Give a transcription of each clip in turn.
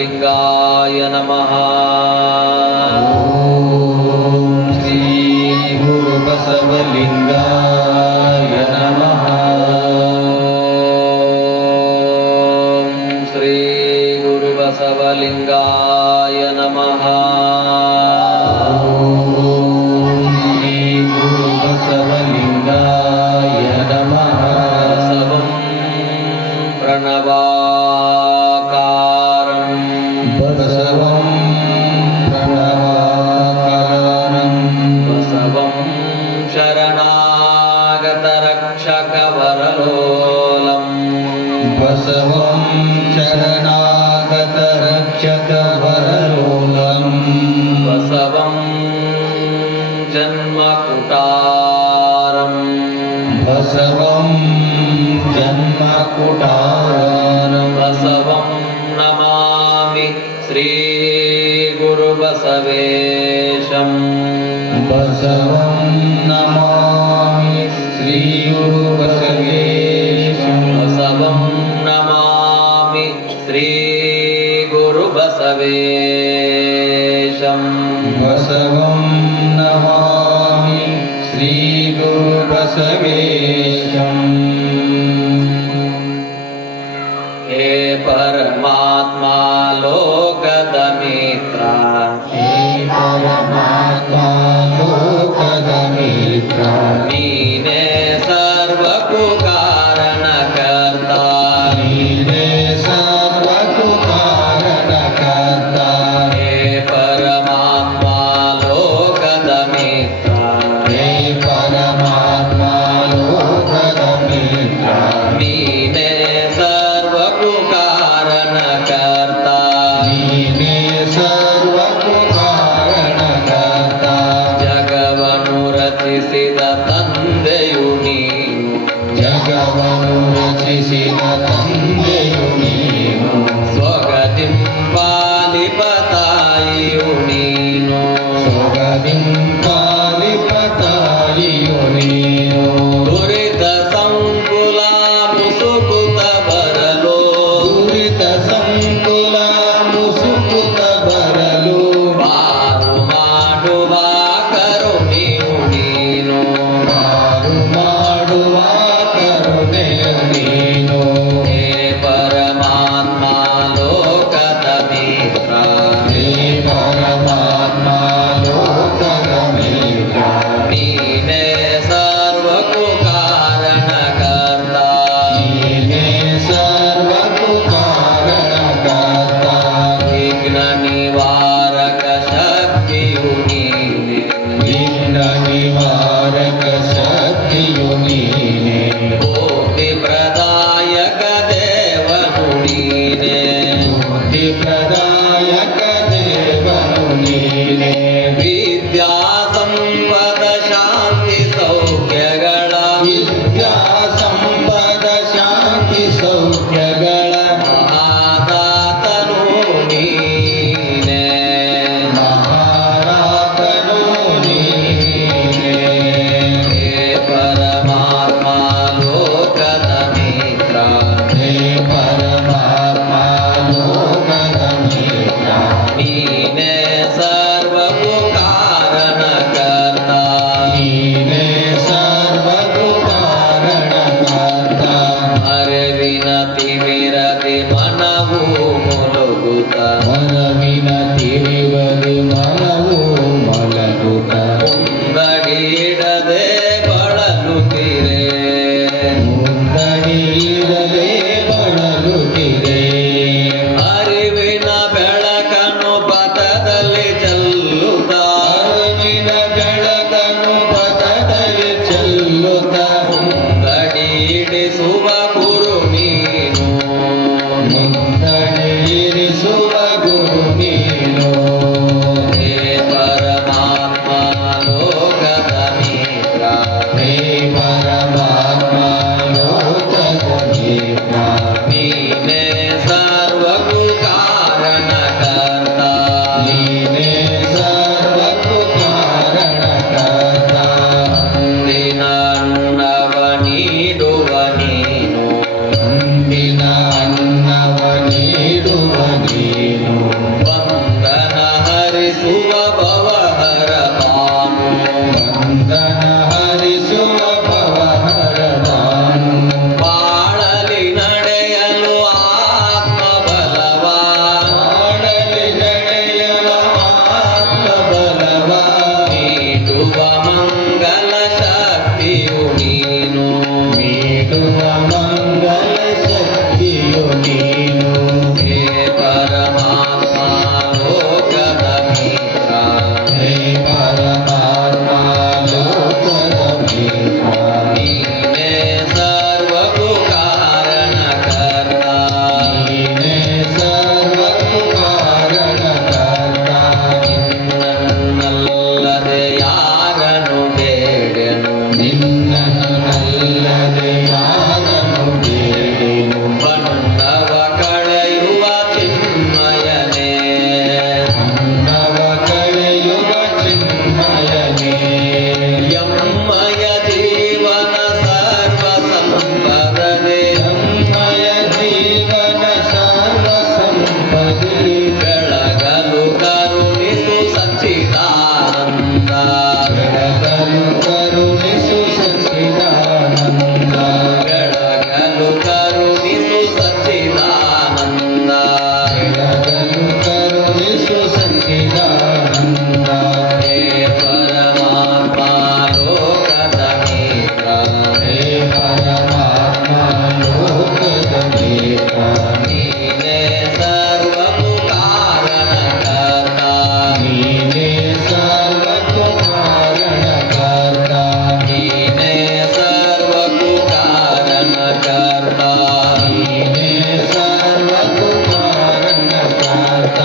ಗುರುಬಸವಲಿಂಗಾಯ ನಮಃ. ಓಂ ಶ್ರೀ ಗುರುಬಸವಲಿಂಗಾಯ ನಮಃ. ಓಂ ಶ್ರೀ ಗುರುಬಸವಲಿಂಗಾಯ ನಮಃ. ಓಂ ಶ್ರೀ ಗುರುಬಸವಲಿಂಗಾಯ ನಮಃ. ಬಸವಂ ಪ್ರಣವಾಕಾರಂ ಬಸವಂ ಪ್ರಣವಾಕಾರಂ ಬಸವಂ ಶರಣಾಗತರಕ್ಷಕವರಲೋಲಂ ಬಸವಂ ಶರಣಾಗತರಕ್ಷಕವರಲೋಲಂ ಬಸವಂ ಜನ್ಮಕುಟಾರಂ ಬಸವಂ ಜನ್ಮಕುಟಾರಂ ಬಸವಂ ನಮಾಮಿ ಶ್ರೀ ಗುರುಬಸವೇಶಂ ಬಸವಂ ನಮಾಮಿ ಶ್ರೀ ಗುರುಬಸವೇಶಂ ಬಸವಂ ನಮಾಮಿ ಶ್ರೀ ಗುರುಬಸವೇಶಂ ಬಸವಂ ನಮಾಮಿ ಶ್ರೀ ಗುರುಬಸವೇಶಂ. ಹೇ ಪರಮಾತ್ಮ ಲೋಕದ ಮಿತ್ರ ಹೇ ಪರಮಾತ್ಮ ಲೋಕದ ಮಿತ್ರ ನೀನೇ ಸರ್ವಕ್ಕೂ ಕಾರಣಕರ್ತ ನೀನೇ ಸರ್ವಕ್ಕೂ ಕಾರಣಕರ್ತ. ಹೇ ಪರಮಾತ್ಮ ಲೋಕದ ಮಿತ್ರ ಹೇ ಪರಮಾತ್ಮ ಲೋಕದ ಮಿತ್ರ ನೀನೇ ಸರ್ವಕ್ಕೂ ಕಾರಣಕರ್ತ ನೀನೇ ನಿನ್ನನ್ನಲ್ಲದೆ ಯಾರನ್ನು ಬೇಡೆನು ಬಣ್ಣವ ಕಳೆಯುವ ಚಿನ್ಮಯನೇ ಅನ್ನವ ಕಳೆಯುವ ಚಿನ್ಮಯನೇ ಯಮ್ಮಯ ಜೀವನ ಸರ್ವ ಸಂಪದನೆ ನಮ್ಮಯ ಜೀವನ ಸರ್ವ ಸಂಪದೆ ಬೆಳಗಲು ಕರುಣಿಸು ಸಚ್ಚಿದಾನಂದ ಬೆಳಗಲು ಕರುಣಿಸು ಸಚ್ಚಿದಾನಂದ ಬೆಳಗಲು ಕರುಣಿಸು ಸಚ್ಚಿದಾನಂದ ಬೆಳಗಲು ಕರುಣಿಸು ಸಚ್ಚಿದಾನಂದ ಹೇ ಪರಮಾತ್ಮ ಲೋಕದ ಮಿತ್ರ ಹೇ ಪರಮಾತ್ಮ ಲೋಕದ ಮಿತ್ರ ನೀನೇ ಸರ್ವಕ್ಕೂ ಕಾರಣಕರ್ತ ನೀನೇ ಸರ್ವಕ್ಕೂ ಕಾರಣಕರ್ತ ನೀನೇ ಸರ್ವಕ್ಕೂ ಕಾರಣಕರ್ತ ನೀನೇ ಸರ್ವಕ್ಕೂ ಕಾರಣಕರ್ತ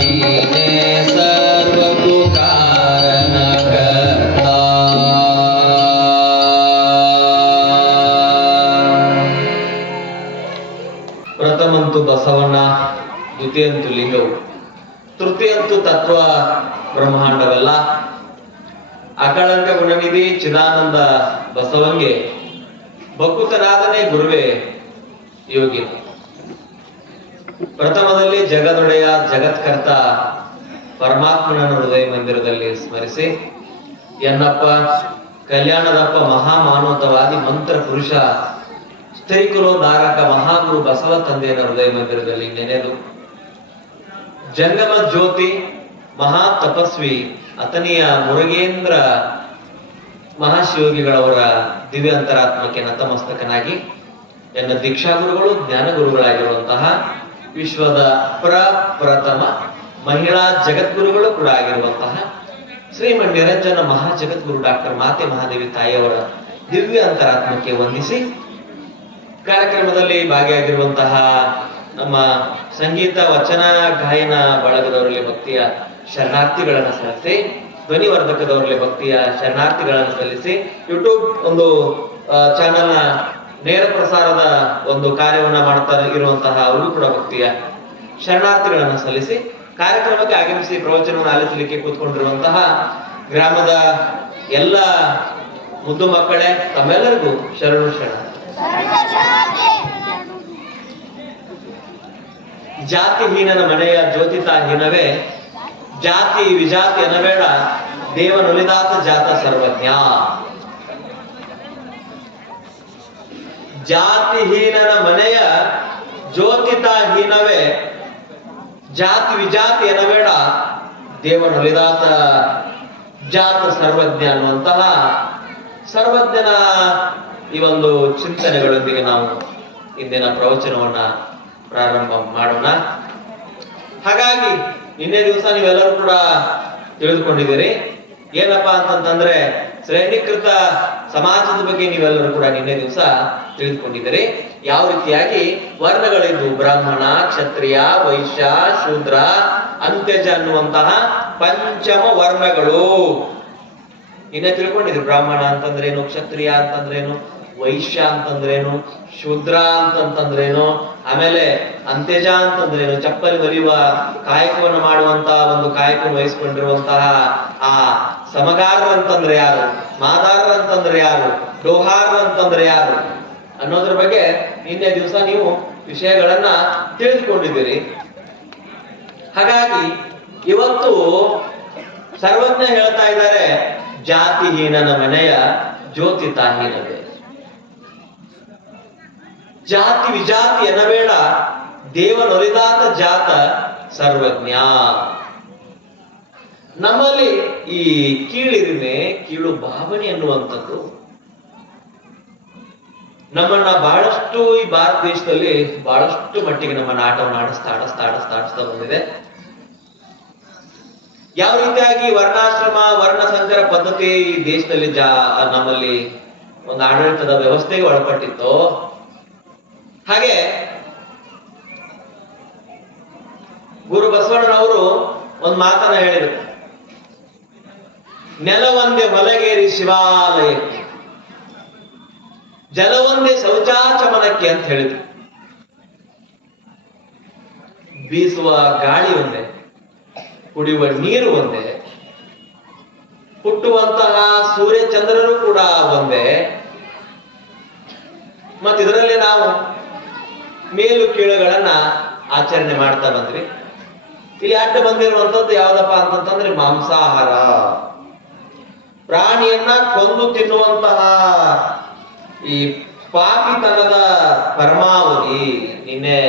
ನೀನೇ ಸರ್ವಕ್ಕೂ ಕಾರಣಕರ್ತ ಪ್ರಥಮಂತು ಬಸವಣ್ಣ, ದ್ವಿತೀಯಂತು ಲಿಂಗವು, ತೃತೀಯಂತು ತತ್ವ ಬ್ರಹ್ಮಾಂಡವೆಲ್ಲ, ಅಕಳಂಕ ಗುಣನಿಧಿ ಚಿದಾನಂದ ಬಸವಂಗೆ ಭಕುತನಾದನೇ ಗುರುವೇ ಯೋಗಿ. ಪ್ರಥಮದಲ್ಲಿ ಜಗದೊಡೆಯ ಜಗತ್ಕರ್ತ ಪರಮಾತ್ಮನನ್ನು ಹೃದಯ ಮಂದಿರದಲ್ಲಿ ಸ್ಮರಿಸಿ, ಎನ್ನಪ್ಪ ಕಲ್ಯಾಣದಪ್ಪ ಮಹಾಮಾನವತವಾದಿ ಮಂತ್ರ ಪುರುಷ ಸ್ಥೈಕುಲೋದ್ಧಾರಕ ಮಹಾಗುರು ಬಸವ ತಂದೆಯನ್ನ ಹೃದಯ ಮಂದಿರದಲ್ಲಿ ನೆನೆದು, ಜಂಗಮ ಜ್ಯೋತಿ ಮಹಾ ತಪಸ್ವಿ ಅತನಿಯ ಮುರುಗೇಂದ್ರ ಮಹಾಶಿವೋಗಿಗಳವರ ದಿವ್ಯ ಅಂತರಾತ್ಮಕ್ಕೆ ನತಮಸ್ತಕನಾಗಿ ಎನ್ನ ದೀಕ್ಷಾಗುರುಗಳು ಜ್ಞಾನಗುರುಗಳಾಗಿರುವಂತಹ ವಿಶ್ವದ ಪ್ರಪ್ರಥಮ ಮಹಿಳಾ ಜಗದ್ಗುರುಗಳು ಕೂಡ ಆಗಿರುವಂತಹ ಶ್ರೀಮನ್ ನಿರಂಜನ ಮಹಾ ಜಗದ್ಗುರು ಡಾಕ್ಟರ್ ಮಾತೆ ಮಹಾದೇವಿ ತಾಯಿಯವರ ದಿವ್ಯ ಅಂತರಾತ್ಮಕ್ಕೆ ವಂದಿಸಿ, ಕಾರ್ಯಕ್ರಮದಲ್ಲಿ ಭಾಗಿಯಾಗಿರುವಂತಹ ನಮ್ಮ ಸಂಗೀತ ವಚನ ಗಾಯನ ಬಳಗದವರಲ್ಲಿ ಭಕ್ತಿಯ ಶರಣಾರ್ಥಿಗಳನ್ನು ಸಲ್ಲಿಸಿ, ಧ್ವನಿವರ್ಧಕದವರಲ್ಲಿ ಭಕ್ತಿಯ ಶರಣಾರ್ಥಿಗಳನ್ನು ಸಲ್ಲಿಸಿ, ಯೂಟ್ಯೂಬ್ ಒಂದು ಚಾನೆಲ್ನ ನೇರ ಪ್ರಸಾರದ ಒಂದು ಕಾರ್ಯವನ್ನ ಮಾಡ್ತಾ ಇರುವಂತಹ ಅವರು ಕೂಡ ಭಕ್ತಿಯ ಶರಣಾರ್ಥಿಗಳನ್ನು ಸಲ್ಲಿಸಿ, ಕಾರ್ಯಕ್ರಮಕ್ಕೆ ಆಗಮಿಸಿ ಪ್ರವಚನವನ್ನು ಆಲಿಸಲಿಕ್ಕೆ ಕೂತ್ಕೊಂಡಿರುವಂತಹ ಗ್ರಾಮದ ಎಲ್ಲ ಮುದ್ದು ಮಕ್ಕಳೇ, ತಮ್ಮೆಲ್ಲರಿಗೂ ಶರಣು ಶರಣ. ಜಾತಿಹೀನನ ಮನೆಯ ಜ್ಯೋತಿತಾಹೀನವೇ, ಜಾತಿ ವಿಜಾತಿ ಎನಬೇಡ, ದೇವನೊಲಿದಾತ ಜಾತ ಸರ್ವಜ್ಞ. ಜಾತಿಹೀನನ ಮನೆಯ ಜ್ಯೋತಿತಾಹೀನವೇ, ಜಾತಿ ವಿಜಾತಿ ಎನಬೇಡ, ದೇವನೊಲಿದಾತ ಜಾತ ಸರ್ವಜ್ಞ ಅನ್ನುವಂತಹ ಸರ್ವಜ್ಞನ ಈ ಒಂದು ಚಿಂತನೆಗಳೊಂದಿಗೆ ನಾವು ಇಂದಿನ ಪ್ರವಚನವನ್ನ ಪ್ರಾರಂಭ ಮಾಡೋಣ. ಹಾಗಾಗಿ ನಿನ್ನೆ ದಿವಸ ನೀವೆಲ್ಲರೂ ಕೂಡ ತಿಳಿದುಕೊಂಡಿದ್ದೀರಿ. ಏನಪ್ಪಾ ಅಂತಂತಂದ್ರೆ ಶ್ರೇಣೀಕೃತ ಸಮಾಜದ ಬಗ್ಗೆ ನೀವೆಲ್ಲರೂ ಕೂಡ ನಿನ್ನೆ ದಿವಸ ತಿಳಿದುಕೊಂಡಿದ್ದೀರಿ. ಯಾವ ರೀತಿಯಾಗಿ ವರ್ಣಗಳಿದ್ದು ಬ್ರಾಹ್ಮಣ, ಕ್ಷತ್ರಿಯ, ವೈಶ್ಯ, ಶೂದ್ರ, ಅಂತ್ಯಜ ಅನ್ನುವಂತಹ ಪಂಚಮ ವರ್ಣಗಳು ನಿನ್ನೆ ತಿಳ್ಕೊಂಡಿದ್ರಿ. ಬ್ರಾಹ್ಮಣ ಅಂತಂದ್ರೇನು, ಕ್ಷತ್ರಿಯ ಅಂತಂದ್ರೇನು, ವೈಶ್ಯ ಅಂತಂದ್ರೇನು, ಶೂದ್ರ ಅಂತಂದ್ರೇನು, ಆಮೇಲೆ ಅಂತ್ಯಜ ಅಂತಂದ್ರೇನು, ಚಪ್ಪಲಿ ಹೊಲಿಯುವ ಕಾಯಕವನ್ನು ಮಾಡುವಂತಹ ಒಂದು ಕಾಯಕವನ್ನು ವಹಿಸಿಕೊಂಡಿರುವಂತಹ ಆ ಸಮಗಾರರು ಅಂತಂದ್ರೆ ಯಾರು, ಮಾದಾರರು ಅಂತಂದ್ರೆ ಯಾರು, ಡೋಹಾರರು ಅಂತಂದ್ರೆ ಯಾರು ಅನ್ನೋದ್ರ ಬಗ್ಗೆ ನಿನ್ನೆ ದಿವಸ ನೀವು ವಿಷಯಗಳನ್ನ ತಿಳಿದುಕೊಂಡಿದ್ದೀರಿ. ಹಾಗಾಗಿ ಇವತ್ತು ಸರ್ವಜ್ಞ ಹೇಳ್ತಾ ಇದ್ದಾರೆ, ಜಾತಿಹೀನನ ಮನೆಯ ಜ್ಯೋತಿತಾಹೀನವೇ, ಜಾತಿ ವಿಜಾತಿ ಎನ್ನಬೇಡ, ದೇವನೊಲಿದಾತ ಜಾತ ಸರ್ವಜ್ಞ. ನಮ್ಮಲ್ಲಿ ಈ ಕೀಳಿರಿಮೆ, ಕೀಳು ಭಾವನೆ ಅನ್ನುವಂಥದ್ದು ನಮ್ಮನ್ನ ಬಹಳಷ್ಟು ಈ ಭಾರತ ದೇಶದಲ್ಲಿ ಬಹಳಷ್ಟು ಮಟ್ಟಿಗೆ ನಮ್ಮನ್ನ ಆಟವನ್ನು ಆಡಿಸ್ತಾ ಬಂದಿದೆ. ಯಾವ ರೀತಿಯಾಗಿ ವರ್ಣಾಶ್ರಮ ವರ್ಣ ಸಂಕರ ಪದ್ಧತಿ ಈ ದೇಶದಲ್ಲಿ ನಮ್ಮಲ್ಲಿ ಒಂದು ಆಡಳಿತದ ವ್ಯವಸ್ಥೆಗೆ ಒಳಪಟ್ಟಿತ್ತು, ಹಾಗೆ ಗುರು ಬಸವಣ್ಣನವರು ಒಂದು ಮಾತನ್ನ ಹೇಳಿದರು, ನೆಲವಂದೆ ಹೊಲಗೇರಿ ಶಿವಾಲಯಕ್ಕೆ ಜಲವೊಂದೇ ಶೌಚಾಚಮನಕ್ಕೆ ಅಂತ ಹೇಳಿದ್ರು. ಬೀಸುವ ಗಾಳಿ ಒಂದೇ, ಕುಡಿಯುವ ನೀರು ಒಂದೇ, ಹುಟ್ಟುವಂತಹ ಸೂರ್ಯ ಚಂದ್ರರು ಕೂಡ ಒಂದೇ. ಮತ್ತಿದರಲ್ಲಿ ನಾವು ಮೇಲು ಕೀಳುಗಳನ್ನ ಆಚರಣೆ ಮಾಡ್ತಾ ಬಂದ್ವಿ. ಇಲ್ಲಿ ಅಡ್ಡ ಬಂದಿರುವಂತದ್ದು ಯಾವ್ದಪ್ಪ ಅಂತಂತಂದ್ರೆ ಮಾಂಸಾಹಾರ, ಪ್ರಾಣಿಯನ್ನ ಕೊಂದು ತಿನ್ನುವಂತಹ ಈ ಪಾಪಿತನದ ಪರಮಾವಧಿ. ನಿನ್ನೆ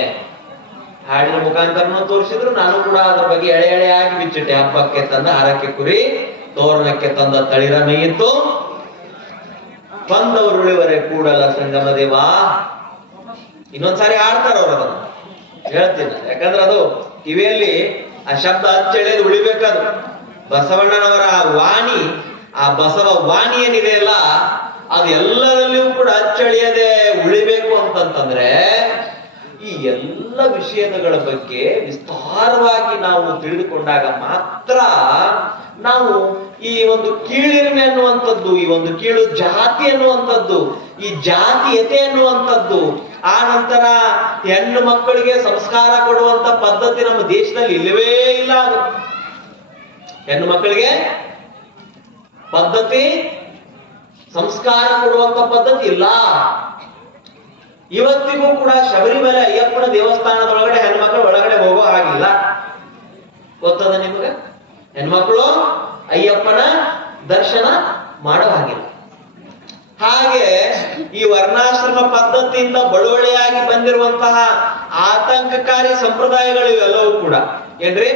ಹಾಡಿನ ಮುಖಾಂತರನೂ ತೋರಿಸಿದ್ರು, ನಾನು ಕೂಡ ಅದ್ರ ಬಗ್ಗೆ ಎಳೆ ಎಳೆಯಾಗಿ ಬಿಚ್ಚಿಟ್ಟೆ. ಹಬ್ಬಕ್ಕೆ ತಂದ ಹರಕೆ ಕುರಿ, ತೋರಣಕ್ಕೆ ತಂದ ತಳಿರ ಮೇಯಿತು, ಬಂದವರುಳಿವರೆ ಕೂಡಲ ಸಂಗಮ ದೇವ. ಇನ್ನೊಂದ್ಸಾರಿ ಆಡ್ತಾರ ಅವ್ರು, ಅದನ್ನ ಹೇಳ್ತೀನಿ, ಯಾಕಂದ್ರೆ ಅದು ಕಿವಿಯಲ್ಲಿ ಆ ಶಬ್ದ ಅಚ್ಚಳಿಯದು ಉಳಿಬೇಕದು. ಬಸವಣ್ಣನವರ ವಾಣಿ, ಆ ಬಸವ ವಾಣಿ ಏನಿದೆ ಅಲ್ಲ, ಅದು ಎಲ್ಲರಲ್ಲಿಯೂ ಕೂಡ ಅಚ್ಚಳಿಯದೆ ಉಳಿಬೇಕು ಅಂತಂತಂದ್ರೆ ಈ ಎಲ್ಲ ವಿಷಯಗಳ ಬಗ್ಗೆ ವಿಸ್ತಾರವಾಗಿ ನಾವು ತಿಳಿದುಕೊಂಡಾಗ ಮಾತ್ರ ನಾವು ಈ ಒಂದು ಕೀಳಿರಿಮೆ ಅನ್ನುವಂಥದ್ದು, ಈ ಒಂದು ಕೀಳು ಜಾತಿ ಅನ್ನುವಂಥದ್ದು, ಈ ಜಾತೀಯತೆ ಅನ್ನುವಂಥದ್ದು, ಆ ನಂತರ ಹೆಣ್ಣು ಮಕ್ಕಳಿಗೆ ಸಂಸ್ಕಾರ ಕೊಡುವಂತ ಪದ್ಧತಿ ನಮ್ಮ ದೇಶದಲ್ಲಿ ಇಲ್ಲವೇ ಇಲ್ಲ. ಅದು ಹೆಣ್ಣು ಮಕ್ಕಳಿಗೆ ಪದ್ಧತಿ, ಸಂಸ್ಕಾರ ಕೊಡುವಂತ ಪದ್ಧತಿ ಇಲ್ಲ. ಇವತ್ತಿಗೂ ಕೂಡ ಶಬರಿಮಲೆ ಅಯ್ಯಪ್ಪನ ದೇವಸ್ಥಾನದೊಳಗಡೆ ಹೆಣ್ಮಕ್ಳು ಒಳಗಡೆ ಹೋಗೋ ಹಾಗಿಲ್ಲ. ಗೊತ್ತದ ನಿಮ್ಗೆ? ಹೆಣ್ಮಕ್ಳು ಅಯ್ಯಪ್ಪನ ದರ್ಶನ ಮಾಡೋ ಹಾಗಿಲ್ಲ. ಹಾಗೆ ಈ ವರ್ಣಾಶ್ರಮ ಪದ್ಧತಿಯಿಂದ ಬಳುವಳಿಯಾಗಿ ಬಂದಿರುವಂತಹ ಆತಂಕಕಾರಿ ಸಂಪ್ರದಾಯಗಳು ಇವೆಲ್ಲವೂ ಕೂಡ ಏನ್ರಿ,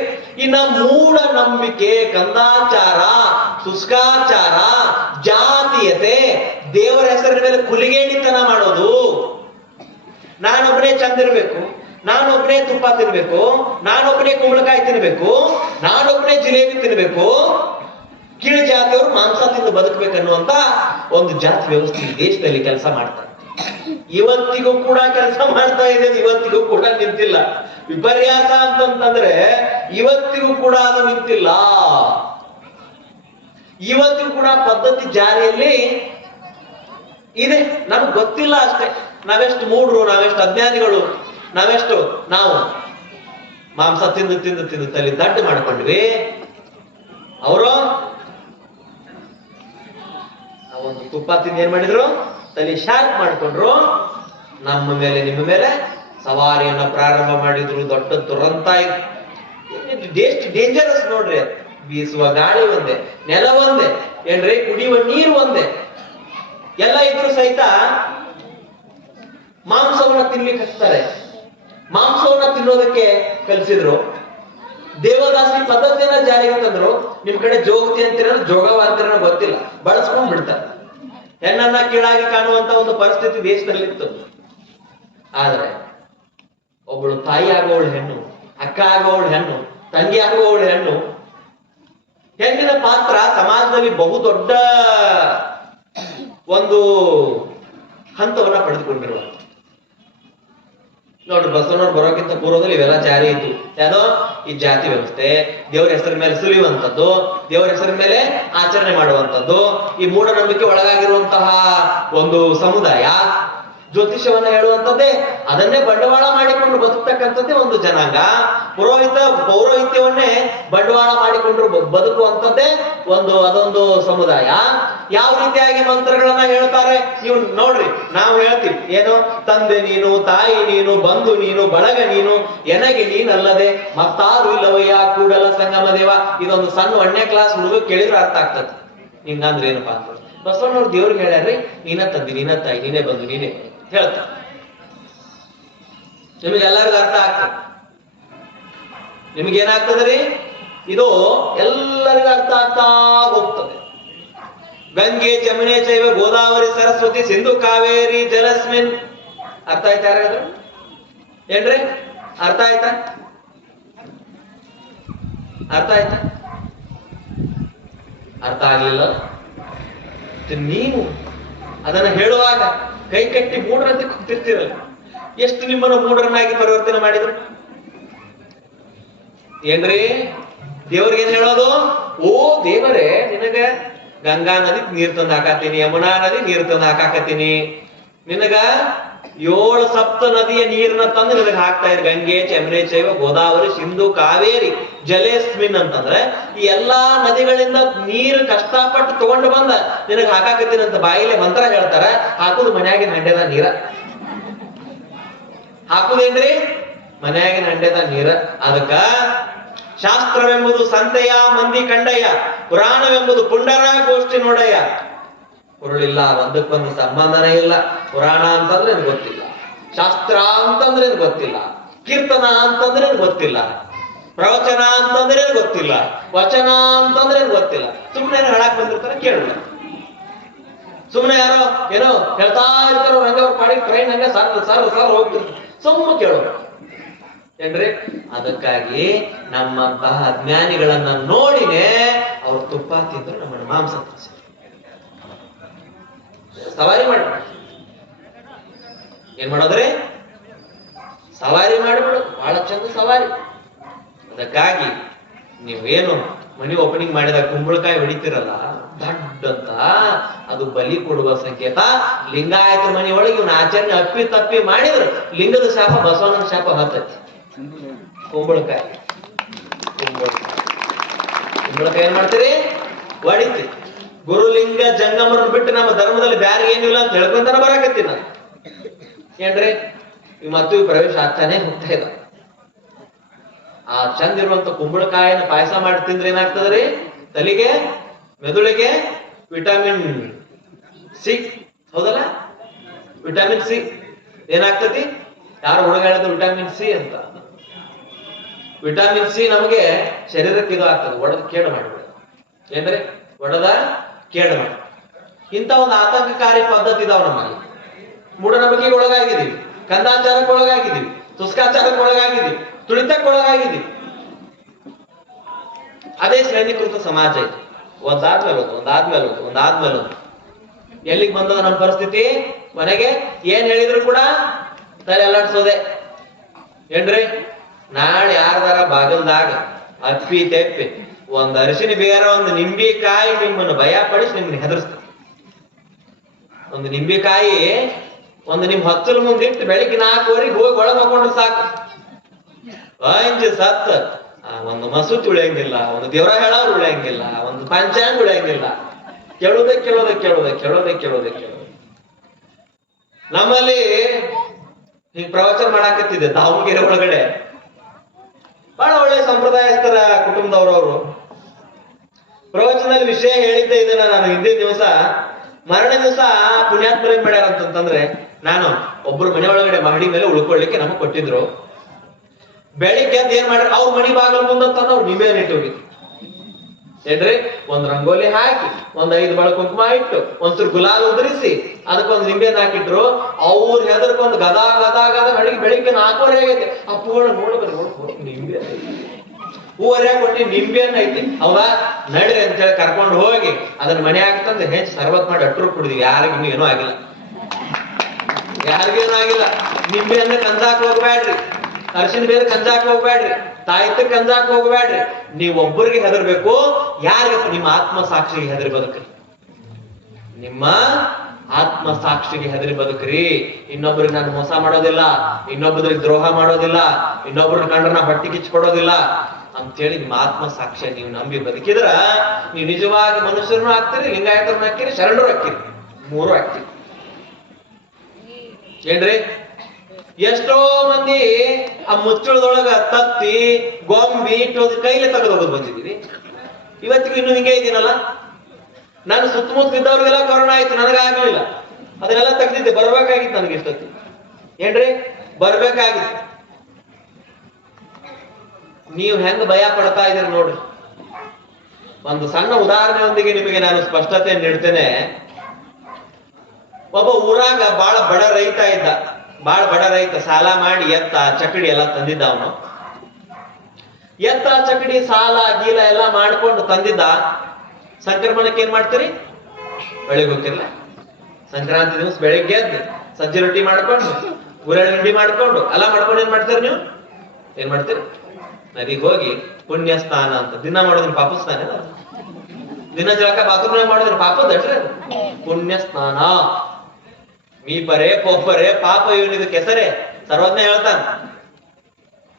ಇನ್ನ ಮೂಢ ನಂಬಿಕೆ, ಕಂದಾಚಾರ, ಶುಷ್ಕಾಚಾರ, ಜಾತೀಯತೆ, ದೇವರ ಹೆಸರಿನ ಮೇಲೆ ಕುಲಿಗೇಡಿತನ ಮಾಡೋದು. ನಾನೊಬ್ಬನೇ ಚಂದ ಇರ್ಬೇಕು, ನಾನೊಬ್ಬನೇ ತುಪ್ಪ ತಿನ್ಬೇಕು, ನಾನೊಬ್ಬನೇ ಕುಂಬಳಕಾಯಿ ತಿನ್ಬೇಕು, ನಾನೊಬ್ಬನೇ ಜಿಲೇಬಿ ತಿನ್ಬೇಕು, ಕೀಳು ಜಾತಿಯವರು ಮಾಂಸ ತಿಂದು ಬದುಕಬೇಕನ್ನುವಂತ ಒಂದು ಜಾತಿ ವ್ಯವಸ್ಥೆ ಈ ದೇಶದಲ್ಲಿ ಕೆಲಸ ಮಾಡ್ತಾರೆ. ಇವತ್ತಿಗೂ ಕೂಡ ಕೆಲಸ ಮಾಡ್ತಾ ಇದೆ, ಇವತ್ತಿಗೂ ಕೂಡ ನಿಂತಿಲ್ಲ. ವಿಪರ್ಯಾಸ ಅಂತಂತಂದ್ರೆ ಇವತ್ತಿಗೂ ಕೂಡ ಅದು ನಿಂತಿಲ್ಲ. ಇವತ್ತಿಗೂ ಕೂಡ ಪದ್ಧತಿ ಜಾರಿಯಲ್ಲಿ ಇದೆ, ನಮ್ಗೆ ಗೊತ್ತಿಲ್ಲ ಅಷ್ಟೇ. ನಾವೆಷ್ಟು ಮೂಢರು, ನಾವೆಷ್ಟು ಅಜ್ಞಾನಿಗಳು, ನಾವು ಮಾಂಸ ತಿಂದು ತಿಂದು ತಿಂದು ತಲೆ ದಡ್ಡು ಮಾಡ್ಕೊಂಡ್ವಿ. ಅವರು ಒಂದು ತುಪ್ಪ ತಿಂದು ಏನ್ ಮಾಡಿದ್ರು, ತಲೆ ಶಾರ್ಪ್ ಮಾಡ್ಕೊಂಡ್ರು. ನಮ್ಮ ಮೇಲೆ ನಿಮ್ಮ ಮೇಲೆ ಸವಾರಿಯನ್ನ ಪ್ರಾರಂಭ ಮಾಡಿದ್ರು. ದೊಡ್ಡ ದುರಂತ ಇದು, ಎಷ್ಟು ಡೇಂಜರಸ್ ನೋಡ್ರಿ. ಬೀಸುವ ಗಾಳಿ ಒಂದೇ, ನೆಲ ಒಂದೇ ಏನ್ರಿ, ಕುಡಿಯುವ ನೀರು ಒಂದೇ, ಎಲ್ಲ ಇದ್ರು ಸಹಿತ ಮಾಂಸವನ್ನ ತಿನ್ಲಿಕ್ಕೆ ಹಚ್ತಾರೆ. ಮಾಂಸವನ್ನ ತಿನ್ನೋದಕ್ಕೆ ಕಲಿಸಿದ್ರು. ದೇವದಾಸಿ ಪದ್ಧತಿಯನ್ನ ಜಾರಿಗೆ ತಂದ್ರು. ನಿಮ್ ಕಡೆ ಜೋಗತಿ ಅಂತೀರ, ಜೋಗವ ಅಂತೀರ ಗೊತ್ತಿಲ್ಲ, ಬಳಸ್ಕೊಂಡ್ ಬಿಡ್ತಾರೆ. ಹೆಣ್ಣನ್ನ ಕೀಳಾಗಿ ಕಾಣುವಂತ ಒಂದು ಪರಿಸ್ಥಿತಿ ದೇಶದಲ್ಲಿತ್ತು. ಆದ್ರೆ ಒಬ್ಬಳು ತಾಯಿ ಆಗೋವಳು ಹೆಣ್ಣು, ಅಕ್ಕ ಆಗೋವಳು ಹೆಣ್ಣು, ತಂಗಿ ಆಗುವವಳು ಹೆಣ್ಣು, ಹೆಣ್ಣಿನ ಪಾತ್ರ ಸಮಾಜದಲ್ಲಿ ಬಹುದೊಡ್ಡ ಒಂದು ಹಂತವನ್ನ ಪಡೆದುಕೊಂಡಿರುವ ನೋಡ್ರಿ. ಬಸವನವ್ರು ಬರೋಕ್ಕಿಂತ ಪೂರ್ವದಲ್ಲಿ ಇವೆಲ್ಲ ಜಾರಿ ಇತ್ತು. ಯಾವ್ದೋ ಈ ಜಾತಿ ವ್ಯವಸ್ಥೆ, ದೇವರ ಹೆಸರಿನ ಮೇಲೆ ಸುಲಿಯುವಂಥದ್ದು, ದೇವರ ಹೆಸರಿನ ಮೇಲೆ ಆಚರಣೆ ಮಾಡುವಂಥದ್ದು, ಈ ಮೂಢನಂಬಿಕೆ ಒಳಗಾಗಿರುವಂತಹ ಒಂದು ಸಮುದಾಯ, ಜ್ಯೋತಿಷ್ಯವನ್ನ ಹೇಳುವಂಥದ್ದೇ, ಅದನ್ನೇ ಬಂಡವಾಳ ಮಾಡಿಕೊಂಡು ಬದುಕ್ತಕ್ಕಂಥದ್ದೇ ಒಂದು ಜನಾಂಗ. ಪೌರೋಹಿತ್ಯವನ್ನೇ ಬಂಡವಾಳ ಮಾಡಿಕೊಂಡು ಬದುಕುವಂಥದ್ದೇ ಅದೊಂದು ಸಮುದಾಯ. ಯಾವ ರೀತಿಯಾಗಿ ಮಂತ್ರಗಳನ್ನ ಹೇಳ್ತಾರೆ ನೀವು ನೋಡ್ರಿ. ನಾವು ಹೇಳ್ತೀವಿ ಏನು, ತಂದೆ ನೀನು, ತಾಯಿ ನೀನು, ಬಂಧು ನೀನು, ಬಳಗ ನೀನು, ಎನಗೆ ನೀನಲ್ಲದೆ ಮತ್ತಾರು ಇಲ್ಲವಯ್ಯ ಕೂಡಲ ಸಂಗಮ ದೇವ. ಇದೊಂದು ಸಣ್ಣ 1ನೇ ಕ್ಲಾಸ್ ಹುಡುಗ ಕೇಳಿದ್ರೆ ಅರ್ಥ ಆಗ್ತದೆ. ಹಿಂಗಂದ್ರೆ ಏನಪ್ಪಾ ಅಂತ ಬಸವಣ್ಣವ್ರು ದೇವ್ರಿಗೆ ಹೇಳ್ಯಾರ್ರಿ, ನೀನ ತಂದಿ, ನೀನ ತಾಯಿ, ನೀನೇ ಬಂದು, ನೀನೇ ಹೇಳ್ತ. ನಿಮಗೆಲ್ಲರಿಗೂ ಅರ್ಥ ಆಗ್ತದೆ. ನಿಮಗೇನಾಗ್ತದ್ರಿ, ಇದು ಎಲ್ಲರಿಗೂ ಅರ್ಥ ಆಗ್ತಾ ಹೋಗ್ತದೆ. ಗಂಗೆ ಜಮುನೆ ಚೈವ ಗೋದಾವರಿ ಸರಸ್ವತಿ ಸಿಂಧು ಕಾವೇರಿ ಜಲಸ್ಮಿನ್. ಅರ್ಥ ಆಯ್ತಾ ಯಾರಾದ್ರು? ಏನ್ರಿ ಅರ್ಥ ಆಯ್ತಾ? ಅರ್ಥ ಆಯ್ತಾ? ಅರ್ಥ ಆಗ್ಲಿಲ್ಲ. ನೀವು ಅದನ್ನ ಹೇಳುವಾಗ ಕೈ ಕಟ್ಟಿ ಮೂಢರಂತೆ ಕೂತಿರ್ತೀರಲ್ಲ, ಎಷ್ಟು ನಿಮ್ಮನ್ನು ಮೂಢರನ್ನಾಗಿ ಪರಿವರ್ತನೆ ಮಾಡಿದ್ರು ಏನ್ರಿ? ದೇವ್ರಿಗೆ ಏನ್ ಹೇಳೋದು? ಓ ದೇವರೇ, ನಿನಗ ಗಂಗಾ ನದಿ ನೀರ್ ತಂದು ಹಾಕಾತೀನಿ, ಯಮುನಾ ನದಿ ನೀರ್ ತಂದು ಹಾಕಾಕತೀನಿ, ನಿನಗ 7 ಸಪ್ತ ನದಿಯ ನೀರನ್ನ ತಂದು ನಿನಗೆ ಹಾಕ್ತಾ ಇದ್ರು. ಗಂಗೆ, ಯಮುನೆ ಚೈವ ಗೋದಾವರಿ, ಸಿಂಧು, ಕಾವೇರಿ ಜಲೇಸ್ಮಿನ್ ಅಂತಂದ್ರೆ ಈ ಎಲ್ಲಾ ನದಿಗಳಿಂದ ನೀರು ಕಷ್ಟಪಟ್ಟು ತಗೊಂಡು ಬಂದ ನಿನಗೆ ಹಾಕಾಕತ್ತೀನಂತ ಬಾಯಿಲೆ ಮಂತ್ರ ಹೇಳ್ತಾರ. ಹಾಕುದು ಮನ್ಯಾಗಿನ ಹಂಡೆದ ನೀರ. ಹಾಕುದೇನ್ರಿ? ಮನ್ಯಾಗಿನ ಹಂಡೆದ ನೀರ. ಅದಕ್ಕ ಶಾಸ್ತ್ರವೆಂಬುದು ಸಂತೆಯ ಮಂದಿ ಕಂಡಯ್ಯ, ಪುರಾಣವೆಂಬುದು ಪುಂಡರ ಗೋಷ್ಠಿ ನೋಡಯ್ಯ. ಹುರುಳಿಲ್ಲ, ಒಂದಕ್ಕೊಂದು ಸಂಬಂಧನೇ ಇಲ್ಲ. ಪುರಾಣ ಅಂತಂದ್ರೆ ಗೊತ್ತಿಲ್ಲ, ಶಾಸ್ತ್ರ ಅಂತಂದ್ರೆ ಗೊತ್ತಿಲ್ಲ, ಕೀರ್ತನ ಅಂತಂದ್ರೆ ಗೊತ್ತಿಲ್ಲ, ಪ್ರವಚನ ಅಂತಂದ್ರೆ ಗೊತ್ತಿಲ್ಲ, ವಚನ ಅಂತಂದ್ರೆ ಗೊತ್ತಿಲ್ಲ. ಸುಮ್ಮನೆ ಹೇಳಕ್ ಬಂದಿರ್ತಾರೆ, ಕೇಳಲ್ಲ. ಸುಮ್ಮನೆ ಯಾರೋ ಏನೋ ಹೇಳ್ತಾ ಇರ್ತಾರೋ ಹಂಗ ಅವ್ರ ಪಾಡಿ ಟ್ರೈನ್ ಹಂಗ ಸರ್ ಹೋಗ್ತಿರ್ತಾರೆ. ಸುಮ್ಮ ಕೇಳೋರು ಏನ್ರಿ? ಅದಕ್ಕಾಗಿ ನಮ್ಮಂತಹ ಅಜ್ಞಾನಿಗಳನ್ನ ನೋಡಿನೇ ಅವ್ರು ತುಪ್ಪ ತಿಂದ್ರು ನಮ್ಮ ಮಾಂಸ ತಿನ್ಸಿ ಸವಾರಿ ಮಾಡ. ಏನ್ ಮಾಡೋದ್ರಿ? ಸವಾರಿ ಮಾಡಿಬಿಡು. ಬಹಳ ಚಂದ ಸವಾರಿ. ಅದಕ್ಕಾಗಿ ನೀವೇನು ಮನಿ ಓಪನಿಂಗ್ ಮಾಡಿದಾಗ ಕುಂಬಳಕಾಯಿ ಹೊಡಿತಿರಲ್ಲ ದೊಡ್ಡಂತ, ಅದು ಬಲಿ ಕೊಡುವ ಸಂಕೇತ. ಲಿಂಗಾಯತ ಮನಿ ಒಳಗೆ ಇವನ ಆಚರಣೆ ಅಪ್ಪಿ ತಪ್ಪಿ ಮಾಡಿದ್ರು ಲಿಂಗದ ಶಾಪ, ಬಸವಣ್ಣನ ಶಾಪ ಹತ್ತೈತಿ. ಕುಂಬಳಕಾಯಿ ಏನ್ ಮಾಡ್ತೀರಿ? ಹೊಡಿತಿ. ಗುರುಲಿಂಗ ಜಂಗಮರನ್ನು ಬಿಟ್ಟು ನಮ್ಮ ಧರ್ಮದಲ್ಲಿ ಬ್ಯಾರೆ ಏನಿಲ್ಲ ಅಂತ ಹೇಳ್ಕೊಂತಾನೆ ಬರಾಕತ್ತೀನಿ ನಾನು. ಏನ್ರಿ? ಈ ಮತ್ತು ಪ್ರವೇಶ ಆಗ್ತಾನೆ ಹೋಗ್ತಾ ಇದ್ದ. ಆ ಚಂದ ಇರುವಂತ ಕುಂಬಳಕಾಯಿನ ಪಾಯಸ ಮಾಡಿ ತಿಂದ್ರೆ ಏನಾಗ್ತದ್ರಿ? ತಲೆಗೆ, ಮೆದುಳಿಗೆ ವಿಟಮಿನ್ ಸಿ. ಹೌದಲ್ಲ? ವಿಟಮಿನ್ ಸಿ ಏನಾಗ್ತತಿ? ಯಾರು ಹುಡುಗ ಹೇಳಿದ್ರು ವಿಟಮಿನ್ ಸಿ ಅಂತ. ವಿಟಮಿನ್ ಸಿ ನಮಗೆ ಶರೀರಕ್ಕೆ ಇದು ಆಗ್ತದೆ. ಒಡೆದ ಕೇಡು ಮಾಡಿಬಿಡ. ಏನ್ರಿ? ಒಡೆದ ಕೇಡು ಮಾಡಿ. ಇಂಥ ಒಂದು ಆತಂಕಕಾರಿ ಪದ್ಧತಿ ಇದಾವ ನಮ್ಮಲ್ಲಿ. ಮೂಢನಂಬಿಕೆಗೆ ಒಳಗಾಗಿದ್ದೀವಿ, ಕಂದಾಚಾರಕ್ಕೆ ಒಳಗಾಗಿದ್ದೀವಿ, ತುಸ್ಕಾಚಾರಕ್ಕೆ ಒಳಗಾಗಿದ್ದೀವಿ, ತುಳಿತಕ್ಕೆ ಒಳಗಾಗಿದ್ದೀವಿ. ಅದೇ ಶ್ರೇಣೀಕೃತ ಸಮಾಜ ಇದು. ಒಂದಾದ್ಮೇಲೆ ಎಲ್ಲಿಗೆ ಬಂದದ ನಮ್ಮ ಪರಿಸ್ಥಿತಿ? ಕೊನೆಗೆ ಏನ್ ಹೇಳಿದ್ರು ಕೂಡ ತಲೆ ಅಲ್ಲಾಡ್ಸೋದೆ. ಏನ್ರಿ? ನಾಳೆ ಯಾರದಾರ ಬಾಗಲ್ದಾಗ ಅಪ್ಪಿ ತೆಪ್ಪಿ ಒಂದ್ ಅರಿಶಿನ ಬೇರ, ಒಂದು ನಿಂಬೆಕಾಯಿ ನಿಮ್ಮನ್ನು ಭಯ ಪಡಿಸಿ ನಿಮ್ಮನ್ನ ಹೆದರ್ಸ್ತಾರೆ. ಒಂದು ನಿಂಬೆಕಾಯಿ ಒಂದು ನಿಮ್ ಹಚ್ಚಲು ಮುಂದಿಟ್ಟು ಬೆಳಿಗ್ಗೆ 4 ಹೋಗಿ ಒಳಗೆ ಹಾಕೊಂಡ್ರೆ ಸಾಕು. ಅಂಜು ಸತ್ತ ಒಂದು ಮಸೂತಿ ಉಳಿಯಂಗಿಲ್ಲ, ಒಂದು ದೇವರ ಹೇಳೋರು ಉಳಿಯಂಗಿಲ್ಲ, ಒಂದು ಪಂಚಾಂಗ ಉಳಿಯಂಗಿಲ್ಲ. ಕೇಳೋದೇ ನಮ್ಮಲ್ಲಿ ಹಿಂಗ್ ಪ್ರವಚನ ಮಾಡಾಕತ್ತಿದ್ದೆ ದಾವಣಗೆರೆ ಒಳಗಡೆ. ಬಹಳ ಒಳ್ಳೆ ಸಂಪ್ರದಾಯಸ್ಥರ ಕುಟುಂಬದವ್ರವ್ರು. ಪ್ರವಚನದಲ್ಲಿ ವಿಷಯ ಹೇಳಿದ್ದೆ ಇದನ್ನ ನಾನು ಹಿಂದಿನ ದಿವಸ. ಮರಣ ದಿವಸ ಪುಣ್ಯಾತ್ಮರ ಏನ್ ಮಾಡ್ಯಾರ ಅಂತಂದ್ರೆ, ನಾನು ಒಬ್ರು ಮನೆ ಒಳಗಡೆ ಮಹಡಿ ಮೇಲೆ ಉಳ್ಕೊಳ್ಳಿಕ್ಕೆ ನಮಗ್ ಕೊಟ್ಟಿದ್ರು. ಬೆಳಿಗ್ಗೆ ಎದ್ದು ಏನ್ ಮಾಡ್ಯಾರ, ಅವ್ರ ಮನಿ ಬಾಗಲ್ ಮುಂದಂತಂದು ಅವ್ರು ನಿಂಬೆ ಇಟ್ಟು ಹೋಗಿದ್ರು. ಏನ್ರಿ? ಒಂದ್ ರಂಗೋಲಿ ಹಾಕಿ, ಒಂದ್ 5 ಬಳ ಕುಂಕುಮ ಇಟ್ಟು, ಒಂದ್ಸೂರು ಗುಲಾಲ್ ಉದುರಿಸಿ, ಅದಕ್ಕೊಂದು ನಿಂಬೆನ ಹಾಕಿಟ್ರು. ಅವ್ರ ಹೆದರ್ಕೊಂದು ಗದಾ ನಡಿಗೆ ಬೆಳಿಗ್ಗೆ 4:30 ಆಗೈತೆ. ಅಪ್ಪುಗಳು ನೋಡ್ಬೇಕು, ನಿಂಬೆ ಹೂವರೆ ಕೊಟ್ಟಿ ನಿಂಬೆನ್ನ ಐತಿ. ಹೌದಾ? ನಡ್ರಿ ಅಂತೇಳಿ ಕರ್ಕೊಂಡು ಹೋಗಿ ಅದನ್ನ ಮನೆ ಆಗ್ತಂದ್ರೆ ಹೆಚ್ಚು ಸರ್ಬತ್ ಮಾಡಿ ಅಟ್ರು ಕುಡಿದ್ವಿ. ಯಾರಿಗೂ ಏನೂ ಆಗಿಲ್ಲ. ನಿಂಬೆಯನ್ನ ಕಂದಾಕ್ ಹೋಗ್ಬ್ಯಾಡ್ರಿ, ಅರಿಶಿನ ಬೇರೆ ಕಂದಾಕ್ ಹೋಗ್ಬ್ಯಾಡ್ರಿ, ತಾಯಿತ ಕಂದಾಕ್ ಹೋಗ್ಬ್ಯಾಡ್ರಿ. ನೀವ್ ಒಬ್ಬರಿಗೆ ಹೆದರ್ಬೇಕು. ಯಾರಿಗಪ್ಪ? ನಿಮ್ಮ ಆತ್ಮ ಸಾಕ್ಷಿಗೆ ಹೆದರಿ ಬದುಕ್ರಿ. ನಿಮ್ಮ ಆತ್ಮ ಸಾಕ್ಷಿಗೆ ಹೆದರಿ ಬದುಕ್ರಿ. ಇನ್ನೊಬ್ರಿಗೆ ನಾನು ಮೋಸ ಮಾಡೋದಿಲ್ಲ, ಇನ್ನೊಬ್ಬರಿಗೆ ದ್ರೋಹ ಮಾಡೋದಿಲ್ಲ, ಇನ್ನೊಬ್ರನ್ನ ಕಂಡ್ರೆ ನಾ ಬಟ್ಟಿ ಕಿಚ್ಚಿ ಕೊಡೋದಿಲ್ಲ ಅಂತೇಳಿ ನಿಮ್ಮ ಆತ್ಮ ಸಾಕ್ಷ್ಯ ನೀವು ನಂಬಿ ಬದುಕಿದ್ರ ನೀವು ನಿಜವಾಗಿ ಮನುಷ್ಯರನ್ನು ಹಾಕ್ತೀರಿ, ಲಿಂಗಾಯತರನ್ನು ಹಾಕಿರಿ, ಶರಣರು ಹಾಕಿರಿ, 3 ಹಾಕ್ತಿರಿ. ಏನ್ರಿ? ಎಷ್ಟೋ ಮಂದಿ ಆ ಮುಚ್ಚಳದೊಳಗ ತತ್ತಿ ಗೊಂಬಿ ಇಟ್ಟು ಕೈಲಿ ತೆಗೆದು ಹೋಗೋದು ಬಂದಿದ್ದೀವಿ. ಇವತ್ತಿಗೂ ಇನ್ನು ಹಿಂಗೆ ಇದೀನಲ್ಲ. ನಾನು ಸುತ್ತಮುತ್ತ ಇದ್ದವ್ರಿಗೆಲ್ಲ ಕೊರೋನಾ ಆಯ್ತು, ನನಗಾಗ್ಲಿಲ್ಲ. ಅದನ್ನೆಲ್ಲ ತೆಗ್ದಿದ್ದೆ. ಬರ್ಬೇಕಾಗಿತ್ತು ನನಗೆ ಇಷ್ಟೊತ್ತು. ಏನ್ರಿ? ಬರ್ಬೇಕಾಗಿತ್ತು. ನೀವು ಹೆಂಗ್ ಭಯ ಪಡ್ತಾ ಇದ್ದೀರಿ ನೋಡ್ರಿ. ಒಂದು ಸಣ್ಣ ಉದಾಹರಣೆಯೊಂದಿಗೆ ನಿಮಗೆ ನಾನು ಸ್ಪಷ್ಟತೆ ನೀಡ್ತೇನೆ. ಒಬ್ಬ ಊರಾಗ ಬಹಳ ಬಡ ರೈತ ಇದ್ದ. ಸಾಲ ಮಾಡಿ ಎತ್ತ ಚಕಡಿ ಎಲ್ಲ ತಂದಿದ್ದ. ಅವನು ಎತ್ತ ಚಕಡಿ ಸಾಲ ಗೀಲ ಎಲ್ಲ ಮಾಡ್ಕೊಂಡು ತಂದಿದ್ದ. ಸಂಕ್ರಮಣಕ್ಕೆ ಏನ್ ಮಾಡ್ತೀರಿ? ಬೆಳಿಗ್ಗೆ ಗೊತ್ತಿಲ್ಲ. ಸಂಕ್ರಾಂತಿ ದಿವಸ ಬೆಳಿಗ್ಗೆ ಎದ್ದು ಸಜ್ಜಿ ರೊಟ್ಟಿ ಮಾಡ್ಕೊಂಡು, ಉರಳಿ ಉಂಡಿ ಮಾಡ್ಕೊಂಡು ಎಲ್ಲ ಮಾಡ್ಕೊಂಡು ಏನ್ ಮಾಡ್ತೀರಿ? ನೀವು ಏನ್ ಮಾಡ್ತೀರಿ? ನದಿಗೆ ಹೋಗಿ ಪುಣ್ಯ ಸ್ನಾನ ಅಂತ ದಿನ ಮಾಡೋದ್ರ ಪಾಪ ಸ್ನಾನ. ದಿನ ಜಳಕ ಬಾತ್ರೂಮ್ ಮಾಡೋದ್ರ ಪಾಪದಟ್ರಿ ಅದು. ಪುಣ್ಯ ಸ್ನಾನ ಮೀಪರೆ ಪೊಪ್ಪರೆ ಪಾಪ ಇವನಿದ ಕೆಸರೆ ಸರ್ವಜ್ಞ ಹೇಳ್ತಾನ.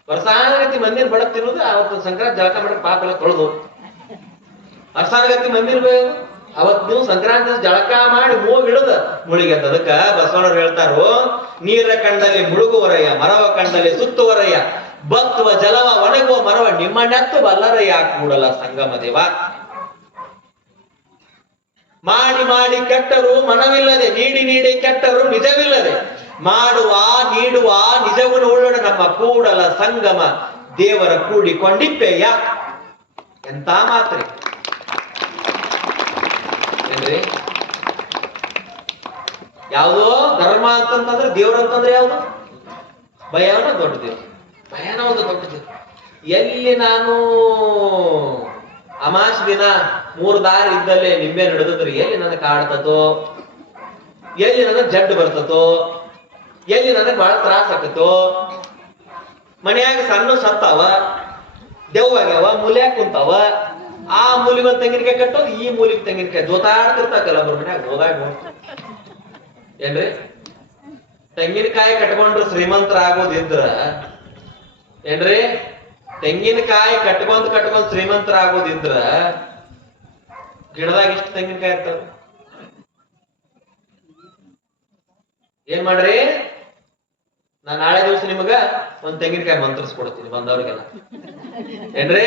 ವರ್ಷಾನಗತಿ ಮಂದಿರ ಬಡಕ್ ತಿನ್ನೋದು ಅವತ್ತು ಸಂಕ್ರಾಂತಿ ಜಳಕ ಮಾಡಕ್ ಪಾಪ ಎಲ್ಲ ತೊಳೆದು ವರ್ಷಾನಗತಿ ಮಂದಿರ ಅವತ್ ನೀವು ಸಂಕ್ರಾಂತಿ ಜಳಕ ಮಾಡಿ ಮೂಗಿಡದ ಮುಳಿಗೆ ಅದಕ್ಕ ಬಸವಣ್ಣವ್ರು ಹೇಳ್ತಾರೋ, ನೀರ ಕಂಡಲ್ಲಿ ಮುಳುಗುವರಯ್ಯ, ಮರವ ಕಂಡಲ್ಲಿ ಸುತ್ತುವರಯ್ಯ, ಬತ್ತುವ ಜಲವ ಒಣಗುವ ಮರವ ನಿಮ್ಮ ನೆತ್ತು ಬಲ್ಲರಯ್ಯ ಕೂಡಲ ಸಂಗಮ ದೇವ. ಮಾಡಿ ಮಾಡಿ ಕೆಟ್ಟರು ಮನವಿಲ್ಲದೆ, ನೀಡಿ ನೀಡಿ ಕೆಟ್ಟರು ನಿಜವಿಲ್ಲದೆ, ಮಾಡುವ ನೀಡುವ ನಿಜವನ್ನು ಉಳ್ಳೋಣ ನಮ್ಮ ಕೂಡಲ ಸಂಗಮ ದೇವರ ಕೂಡಿಕೊಂಡಿಪ್ಪೆಯ. ಎಂತ ಮಾತ್ರೆ ಏನ್ರಿ? ಯಾವುದೋ ಧರ್ಮ ಅಂತಂದ್ರೆ ದೇವ್ರ ಅಂತಂದ್ರೆ ಯಾವುದು? ಭಯನ ದೊಡ್ಡ ದೇವ್ರು, ಭಯನ ಒಂದು ದೊಡ್ಡ ದೇವ್ರು. ಎಲ್ಲಿ ನಾನು ಅಮಾಸ್ ದಿನ 3 ದಾರಿ ಇದ್ದಲ್ಲೇ ನಿಂಬೆ ನಡೆದಿದ್ರಿ ಎಲ್ಲಿ ನನಗೆ ಕಾಡ್ತತೋ, ಎಲ್ಲಿ ನನಗೆ ಜಡ್ಡು ಬರ್ತತೋ, ಎಲ್ಲಿ ನನಗೆ ಬಹಳ ತ್ರಾಸ ಆಕತೋ, ಮನ್ಯಾಗ ಸಣ್ಣ ಸತ್ತಾವ, ದೆವ್ವಾಗ್ಯಾವ, ಮೂಲ್ಯಾಗ ಕುಂತಾವ, ಆ ಮೂಲಿಗೊಂದು ತೆಂಗಿನಕಾಯಿ ಕಟ್ಟೋದು, ಈ ಮೂಲಿಗೆ ತೆಂಗಿನಕಾಯಿ ಜೋತಾಡ್ತಿರ್ತಾಕಲ್ಲ ಅವ್ರ ಮನ್ಯಾಗ ಹೋದಾಗ ಏನ್ರಿ? ತೆಂಗಿನಕಾಯಿ ಕಟ್ಕೊಂಡ್ರು ಶ್ರೀಮಂತರಾಗೋದಿದ್ರ ಏನ್ರಿ? ತೆಂಗಿನಕಾಯಿ ಕಟ್ಕೊಂಡ್ ಶ್ರೀಮಂತರಾಗೋದಿದ್ರ ಗಿಡದಾಗ ಎಷ್ಟು ತೆಂಗಿನಕಾಯಿ ಇರ್ತಾವ? ಏನ್ ಮಾಡ್ರಿ? ನಾನ್ ನಾಳೆ ದಿವಸ ನಿಮಗ ಒಂದ್ ತೆಂಗಿನಕಾಯಿ ಮಂತ್ರಿಸ್ಕೊಡ್ತೀನಿ ಬಂದವ್ರಿಗೆಲ್ಲ. ಏನ್ರಿ?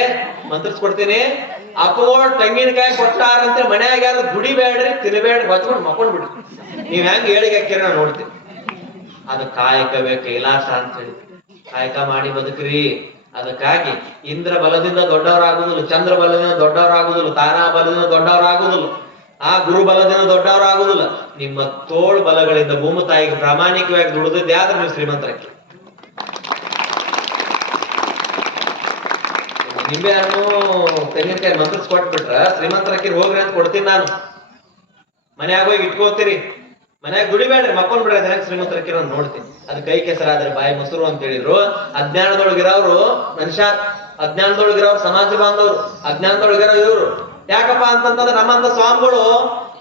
ಮಂತ್ರಿಸ್ಕೊಡ್ತೀನಿ. ಅಪ್ಪಗೋಳ್ ತೆಂಗಿನಕಾಯಿ ಕೊಟ್ಟಾರಂತ ಮನ್ಯಾಗ ಯಾರು ದುಡಿಬೇಡ್ರಿ, ತಿನ್ಬೇಡ್ರಿ, ಹೊಚ್ಕೊಂಡು ಮಕ್ಕೊಂಡ್ ಬಿಡ್ರಿ. ನೀವ್ ಹೆಂಗ್ ಹೇಳಿಗೆ ಹಾಕಿರ ನಾ ನೋಡ್ತೀನಿ. ಅದು ಕಾಯಕವೇ ಕೈಲಾಸ ಅಂತ ಹೇಳಿ ಕಾಯಕ ಮಾಡಿ ಬದುಕ್ರಿ. ಅದಕ್ಕಾಗಿ ಇಂದ್ರ ಬಲದಿಂದ ದೊಡ್ಡವರಾಗುದಿಲ್ಲ, ಚಂದ್ರ ಬಲದಿಂದ ದೊಡ್ಡವರಾಗುದಿಲ್ಲ, ತಾರಾ ಬಲದಿಂದ ದೊಡ್ಡವರಾಗುದಿಲ್ಲ, ಆ ಗುರು ಬಲದಿಂದ ದೊಡ್ಡವರಾಗುದಿಲ್ಲ. ನಿಮ್ಮ ತೋಳ್ ಬಲಗಳಿಂದ ಭೂಮಿ ತಾಯಿಗೆ ಪ್ರಾಮಾಣಿಕವಾಗಿ ದುಡಿದಿದ್ದೆ ಆದ್ರೆ ನೀವು ಶ್ರೀಮಂತರಕ್ಕೆ. ನಿಂಬೆ ಹಣ್ಣು ತೆಂಗಿನಕಾಯಿ ಮಂತ್ರಿಸ್ಕೊಟ್ಬಿಟ್ರ ಶ್ರೀಮಂತರಕ್ಕೆ ಹೋಗ್ರಿ ಅಂತ ಕೊಡ್ತೀನಿ ನಾನು. ಮನ್ಯಾಗ ಹೋಗಿ ಇಟ್ಕೋತೀರಿ, ಮನ್ಯಾಗ ದುಡಿಬೇಡ್ರಿ, ಮಕ್ಕೊಂಡ್ ಬಿಡ್ರಿ, ಅದನ್ನ ಶ್ರೀಮಂತರಕ್ಕೆ ನಾನು ನೋಡ್ತೀನಿ. ಅದು ಕೈ ಕೆಸರಾದ್ರೆ ಬಾಯಿ ಮೊಸರು ಅಂತ ಹೇಳಿದ್ರು. ಅಜ್ಞಾನದೊಳಗಿರೋರು ಮನುಷ್ಯ, ಅಜ್ಞಾನದೊಳಗಿರೋರು ಸಮಾಜ ಬಾಂಧವರು, ಅಜ್ಞಾನದೊಳಗಿರೋ ಇವ್ರು. ಯಾಕಪ್ಪ ಅಂತಂದ್ರೆ ನಮ್ಮಂತ ಸ್ವಾಮಿಗಳು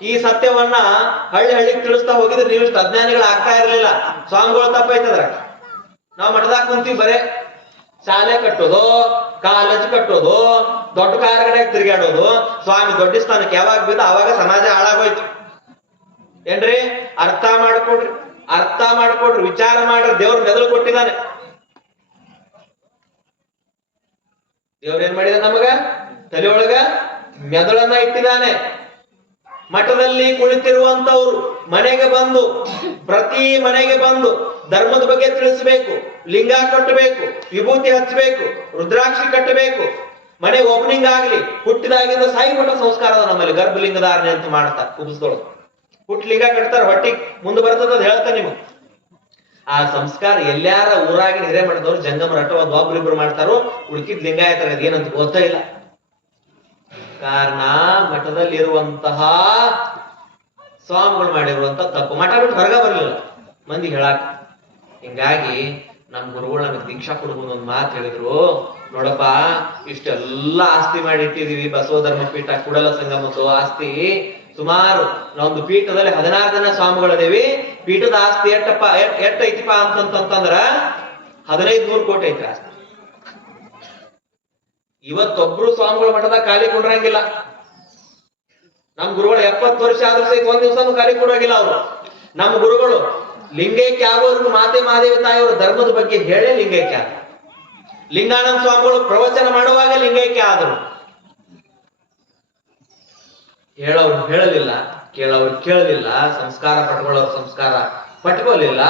ಈ ಸತ್ಯವನ್ನ ಹಳ್ಳಿ ಹಳ್ಳಿಗೆ ತಿಳಿಸ್ತಾ ಹೋಗಿದ್ರೆ ನೀವು ಇಷ್ಟು ಅಜ್ಞಾನಿಗಳು ಆಗ್ತಾ ಇರ್ಲಿಲ್ಲ. ಸ್ವಾಮಿಗಳು ತಪ್ಪೈತದ್ರ. ನಾವು ಮಠದಾಗ ಕುಂತೀವಿ, ಬರೇ ಶಾಲೆ ಕಟ್ಟೋದು, ಕಾಲೇಜ್ ಕಟ್ಟೋದು, ದೊಡ್ಡ ಕಾರ್ಗಡೆ ತಿರುಗಾಡೋದು. ಸ್ವಾಮಿ ದೊಡ್ಡ ಸ್ಥಾನಕ್ಕೆ ಯಾವಾಗ ಬಿದ್ದ ಅವಾಗ ಸಮಾಜ ಹಾಳಾಗೋಯ್ತು. ಏನ್ರಿ? ಅರ್ಥ ಮಾಡ್ಕೊಡ್ರಿ, ಅರ್ಥ ಮಾಡ್ಕೊಡ್ರಿ, ವಿಚಾರ ಮಾಡ್ರಿ. ದೇವ್ರ ಮೆದುಳು ಕೊಟ್ಟಿದ್ದಾನೆ. ದೇವ್ರ ಏನ್ ಮಾಡಿದ? ನಮಗ ತಲೆಯೊಳಗ ಮೆದುಳನ್ನ ಇಟ್ಟಿದ್ದಾನೆ. ಮಠದಲ್ಲಿ ಕುಳಿತಿರುವಂತವ್ರು ಮನೆಗೆ ಬಂದು, ಪ್ರತಿ ಮನೆಗೆ ಬಂದು ಧರ್ಮದ ಬಗ್ಗೆ ತಿಳಿಸಬೇಕು, ಲಿಂಗ ಕಟ್ಟಬೇಕು, ವಿಭೂತಿ ಹಚ್ಚಬೇಕು, ರುದ್ರಾಕ್ಷಿ ಕಟ್ಟಬೇಕು. ಮನೆ ಓಪನಿಂಗ್ ಆಗ್ಲಿ, ಹುಟ್ಟಿದಾಗಿಂದ ಸಾಯಿ ಮಠ ಸಂಸ್ಕಾರದ ನಮ್ಮಲ್ಲಿ ಗರ್ಭಲಿಂಗ ಧಾರಣೆ ಅಂತ ಮಾಡ್ತಾರೆ. ಕುಬಸ್ದೊಳಗೆ ಹುಟ್ಟು ಲಿಂಗ ಕಟ್ತಾರ, ಹೊಟ್ಟಿಗೆ ಮುಂದೆ ಬರ್ತದ ಅಂತ ಹೇಳ್ತಾ ನಿಮಗೆ. ಆ ಸಂಸ್ಕಾರ ಎಲ್ಲಾರ ಊರಾಗಿನ ಹಿರೇ ಮಠದವ್ರು ಜಂಗಮ ರಟ ಒಂದ್ ಒಬ್ರಿಬ್ರು ಮಾಡ್ತಾರೋ, ಉಳ್ಕಿದ್ ಲಿಂಗಾಯತರ ಏನಂತ ಗೊತ್ತೇ ಇಲ್ಲ. ಕಾರಣ ಮಠದಲ್ಲಿರುವಂತಹ ಸ್ವಾಮಿಗಳು ಮಾಡಿರುವಂತ ತಪ್ಪು. ಮಠ ಬಿಟ್ಟು ಹೊರಗ ಬರ್ಲಿಲ್ಲ ಮಂದಿ ಹೇಳಾಕ. ಹಿಂಗಾಗಿ ನಮ್ ಗುರುಗಳು ನಮಗ್ ದೀಕ್ಷಾ ಕೊಡ್ಬೋದು ಒಂದ್ ಮಾತು ಹೇಳಿದ್ರು. ನೋಡಪ್ಪ, ಇಷ್ಟೆಲ್ಲಾ ಆಸ್ತಿ ಮಾಡಿ ಇಟ್ಟಿದೀವಿ, ಬಸವ ಧರ್ಮ ಪೀಠ, ಕೂಡಲ ಸಂಗಮದ್ದು ಆಸ್ತಿ ಸುಮಾರು ನಾವೊಂದು ಪೀಠದಲ್ಲಿ 16 ಜನ ಸ್ವಾಮಿಗಳಿದೇವಿ. ಪೀಠದ ಆಸ್ತಿ ಎಷ್ಟ ಐತಿಪಾ ಅಂತಂತಂದ್ರ 1500 ಕೋಟಿ ಐತಿ ಆಸ್ತಿ. ಇವತ್ತೊಬ್ರು ಸ್ವಾಮಿಗಳು ಮಠದಾಗ ಖಾಲಿ ಕೊಡ್ರಂಗಿಲ್ಲ. ನಮ್ ಗುರುಗಳು 70 ವರ್ಷ ಆದ್ರೂ ಸಹಿತ ಒಂದ್ ದಿವಸನೂ ಖಾಲಿ ಕೊಡೋಗಿಲ್ಲ ಅವರು. ನಮ್ಮ ಗುರುಗಳು ಲಿಂಗೈಕ್ಯ ಆಗೋರ್ಗು ಮಾತೆ ಮಹಾದೇವಿ ತಾಯಿಯವರು ಧರ್ಮದ ಬಗ್ಗೆ ಹೇಳೇ ಲಿಂಗೈಕ್ಯ ಆದ್ರು. ಲಿಂಗಾನಂದ ಸ್ವಾಮಿಗಳು ಪ್ರವಚನ ಮಾಡುವಾಗ ಲಿಂಗೈಕ್ಯ ಆದ್ರು. ಹೇಳೋರು ಹೇಳಲಿಲ್ಲ, ಕೇಳೋರು ಕೇಳಲಿಲ್ಲ, ಸಂಸ್ಕಾರ ಪಟ್ಕೊಳ್ಳೋರು ಸಂಸ್ಕಾರ ಪಟ್ಕೋಲಿಲ್ಲ.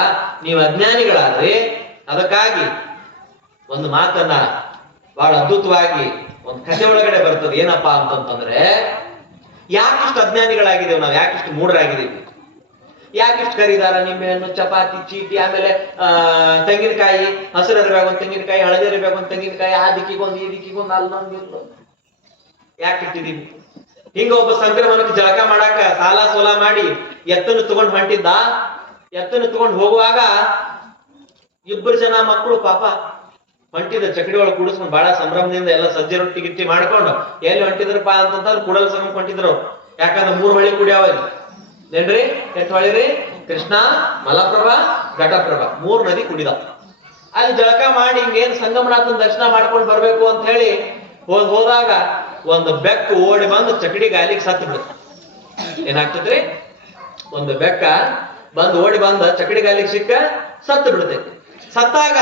ನೀವು ಅಜ್ಞಾನಿಗಳಾದ್ರಿ. ಅದಕ್ಕಾಗಿ ಒಂದು ಮಾತನ್ನ ಬಹಳ ಅದ್ಭುತವಾಗಿ ಒಂದು ಕಥೆ ಒಳಗಡೆ ಬರ್ತದೆ. ಏನಪ್ಪಾ ಅಂತಂತಂದ್ರೆ, ಯಾಕಿಷ್ಟು ಅಜ್ಞಾನಿಗಳಾಗಿದ್ದೇವೆ ನಾವು, ಯಾಕಿಷ್ಟು ಮೂಢರಾಗಿದ್ದೀವಿ, ಯಾಕಿಷ್ಟು ಕರಿದಾರ ನಿಂಬೆಹಣ್ಣು, ಚಪಾತಿ, ಚೀಟಿ, ಆಮೇಲೆ ತೆಂಗಿನಕಾಯಿ, ಹಸಿರು ಇರಬೇಕು ಒಂದು ತೆಂಗಿನಕಾಯಿ, ಹಳದಿ ಇರಬೇಕು ಒಂದು ತೆಂಗಿನಕಾಯಿ, ಆ ದಿಕ್ಕಿಗೊಂದು ಈ ದಿಕ್ಕಿಗೊಂದು ಅಲ್ಲೊಂದು ಯಾಕಿಟ್ಟಿದೀವಿ? ಹಿಂಗ ಒಬ್ಬ ಸಂಕ್ರಮಣಕ್ಕೆ ಜಳಕ ಮಾಡಾಕ ಸಾಲ ಸೋಲ ಮಾಡಿ ಎತ್ತನ್ನು ತಗೊಂಡ್ ಹೊಂಟಿದ್ದ. ಎತ್ತನ್ನು ತಗೊಂಡ್ ಹೋಗುವಾಗ 2 ಜನ ಮಕ್ಕಳು ಪಾಪ ಹೊಂಟಿದ ಚಕಡಿ ಒಳಗೆ ಕೂಡಿಸ್ಕೊಂಡು ಬಹಳ ಸಂಭ್ರಮದಿಂದ ಎಲ್ಲ ಸಜ್ಜೆ ರೊಟ್ಟಿ ಗಿಟ್ಟಿ ಮಾಡ್ಕೊಂಡು ಎಲ್ಲಿ ಹೊಂಟಿದ್ರಪ್ಪ ಅಂತಂದ್ರೆ ಕೂಡಲ ಸಂಗಮಕ್ಕೆ ಹೊಂಟಿದ್ರು. ಯಾಕಂದ್ರೆ 3 ಹೊಳಿ ಕುಡಿಯಾವ ಏನ್ರಿ, ಎಷ್ಟು ಹೊಳಿ ರೀ? ಕೃಷ್ಣ, ಮಲಪ್ರಭಾ, ಘಟಪ್ರಭಾ 3 ನದಿ ಕುಡಿದ. ಅಲ್ಲಿ ಜಳಕ ಮಾಡಿ ಇನ್ನೇನ್ ಸಂಗಮನಾಥನ ದರ್ಶನ ಮಾಡ್ಕೊಂಡು ಬರ್ಬೇಕು ಅಂತ ಹೇಳಿ ಹೋದಾಗ ಒಂದು ಬೆಕ್ಕು ಓಡಿ ಬಂದು ಚಕಡಿ ಗಾಲಿಗೆ ಸತ್ತು ಬಿಡುತ್ತೆ. ಏನಾಗ್ತದ್ರಿ? ಒಂದು ಬೆಕ್ಕ ಓಡಿ ಬಂದ ಚಕಡಿ ಗಾಲಿಗೆ ಸಿಕ್ಕ ಸತ್ತು ಬಿಡ್ತೈತಿ. ಸತ್ತಾಗ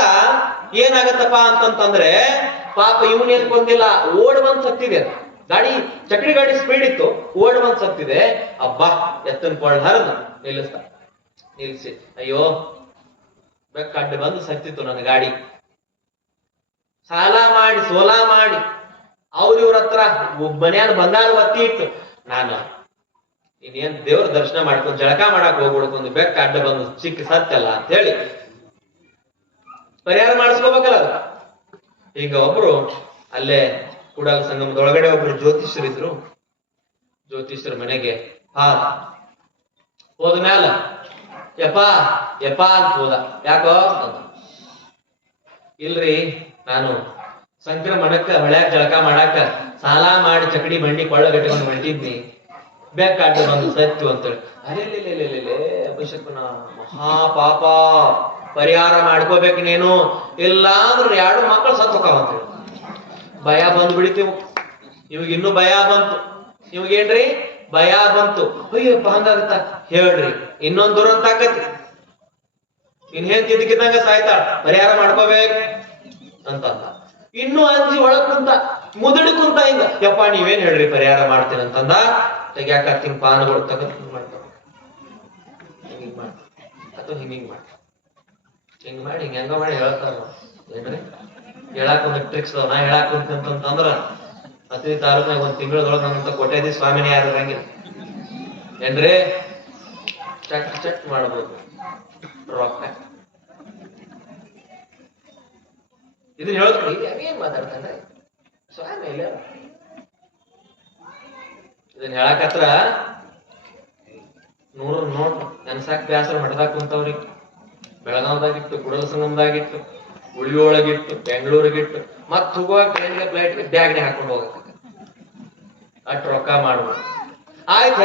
ಏನಾಗತ್ತಪ್ಪ ಅಂತಂತಂದ್ರೆ ಪಾಪ ಇವನೇನ್ ಕೊಂದಿಲ್ಲ, ಓಡಿ ಬಂದ್ ಸತ್ತಿದೆ. ಚಕಡಿ ಗಾಡಿ ಸ್ಪೀಡ್ ಇತ್ತು, ಓಡಿ ಬಂದ್ ಸತ್ತಿದೆ. ಅಬ್ಬಾ ಎತ್ತನ್ ಕೊಳ್ಳ ಹರಿದು ನಿಲ್ಸಿ, ಅಯ್ಯೋ ಬೆಕ್ಕ ಅಡ್ಡ ಬಂದು ಸತ್ತಿತ್ತು ನನ್ನ ಗಾಡಿ. ಸಾಲ ಮಾಡಿ ಸೋಲ ಮಾಡಿ ಇವ್ರ ಹತ್ರ ಮನ್ಯಾನ ಬಂಗಾರ ಒತ್ತಿ ಇಟ್ಟು ನಾನು ಇನ್ನೇನ್ ದೇವ್ರ ದರ್ಶನ ಮಾಡ್ಕೊಂಡು ಜಳಕ ಮಾಡಕ್ ಹೋಗ್ಬಿಡ್ಕೊಂಡು ಬೆಕ್ಕ ಅಡ್ಡ ಬಂದು ಸಿಕ್ಕಿ ಸತ್ತಲ್ಲ ಅಂತ ಹೇಳಿ ಪರಿಹಾರ ಮಾಡಿಸ್ಕೋಬೇಕಲ್ಲ ಅದು. ಈಗ ಒಬ್ರು ಅಲ್ಲೇ ಕೂಡಲ ಸಂಗಮದೊಳಗಡೆ ಒಬ್ರು ಜ್ಯೋತಿಷ್ಯರಿದ್ರು. ಜ್ಯೋತಿಷ್ಯರ ಮನೆಗೆ ಹೋದ ಮ್ಯಾಲ ಯಪ್ಪ ಅಂತ ಹೋದ. ಯಾಕೋ? ಇಲ್ರಿ, ನಾನು ಸಂಕ್ರಮಣಕ್ಕ ಹೊಳ್ಯಾಕ ಜಳಕ ಮಾಡಾಕ ಸಾಲ ಮಾಡಿ ಚಕಡಿ ಬಂಡಿ ಕೊಳ್ಳಗಟ್ಕೊಂಡು ಹೊಂಟಿದ್ನಿ, ಬೆಕ್ಕ ಅಡ್ಡ ಬಂದು ಸತ್ತು ಅಂತೇಳಿ. ಅಲ್ಲೇ ಅಭಿಷೇಕನ ಮಹಾ ಪಾಪ, ಪರಿಹಾರ ಮಾಡ್ಕೋಬೇಕು ನೀನು, ಇಲ್ಲ ಅಂದ್ರೆ 2 ಮಕ್ಕಳು ಸತ್ತು ಹೋಕಾವಂತೇಳಿ ಭಯ ಬಂದು ಬಿಡಿತೀವಿ. ಇವಾಗ ಇನ್ನೂ ಭಯ ಬಂತು. ಇವಾಗೇನ್ರಿ ಭಯ ಬಂತು. ಅಯ್ಯಪ್ಪ ಹಂಗಾಗತ್ತ ಹೇಳ್ರಿ, ಇನ್ನೊಂದ್ ದುರಂತ ಆಕತಿ, ಇನ್ನೇನ್ ತಿದ್ದಕ್ಕಿದ್ದಂಗ ಸಾಯ್ತಾಳ, ಪರಿಹಾರ ಮಾಡ್ಕೋಬೇಕು ಅಂತಂದ. ಇನ್ನೂ ಅಂಜಿ ಒಳಗ್ ಕುಂತ, ಮುದುಡಿ ಕುಂತ ಹಿಂಗ, ಯಪ್ಪ ನೀವೇನ್ ಹೇಳ್ರಿ ಪರಿಹಾರ ಮಾಡ್ತೀನಿ ಅಂತಂದ. ತೆಗ್ಯಾಕತ್ತೀನಿ ಪಾನಗಳು ತಗದ್ ಮಾಡ್ತಾವ, ಹಿಂಗ್ ಮಾಡ್ತಾವ ಅಥವಾ ಹಿಂಗ್ ಮಾಡ್ತಾವ, ಹಿಂಗ್ ಮಾಡಿ ಹೆಂಗ ಮಾಡಿ ಹೇಳ್ತಾರ. ಏನ್ರಿ ಹೇಳಾಕ ಒಂದು ಟ್ರಿಕ್ಸ್ ನಾ ಹೇಳಾಕ ಅಂತಂದ್ರ ಅತಿ ತಾಲೂಕ್ನಾಗ 1 ತಿಂಗಳದೊಳಗ ನಮ್ಮಂತ ಕೋಟ್ಯಾಧೀಶ ಸ್ವಾಮಿನೇ ಯಾರು ಇರಂಗಿಲ್ಲ. ಏನ್ರಿ ಚೆಕ್ ಮಾಡ್ಬೋದು ರೊಕ್ಕ. ಇದನ್ನ ಹೇಳಿದ್ರಿ ಏನ್ ಮಾತಾಡ್ತಾನೆ ಸ್ವಾಮಿ ಇಲ್ಲ. ಇದನ್ನ ಹೇಳಕತ್ರ 100 ನೋಟ್ ನೆನ್ಸಾಕ್ ಬ್ಯಾಸರ ಮಠದಾಗ ಕುಂತವ್ರಿ. ಬೆಳಗಾವ್ದಾಗಿಟ್ಟು, ಕೂಡಲ ಸಂಗಮದಾಗಿಟ್ಟು, ಉಳಿಯೊಳಗಿಟ್ಟು, ಬೆಂಗಳೂರಿಗಿಟ್ಟು, ಮತ್ ಹೋಗುವಾಗ ಟ್ರೈನ್ಗೆ ಫ್ಲೈಟ್ಗೆ ಬ್ಯಾಗ್ನೆ ಹಾಕೊಂಡು ಹೋಗಕ್ಕೆ ಅಟ್ ರೊಕ್ಕ ಮಾಡ್ಬೋದು. ಆಯ್ತು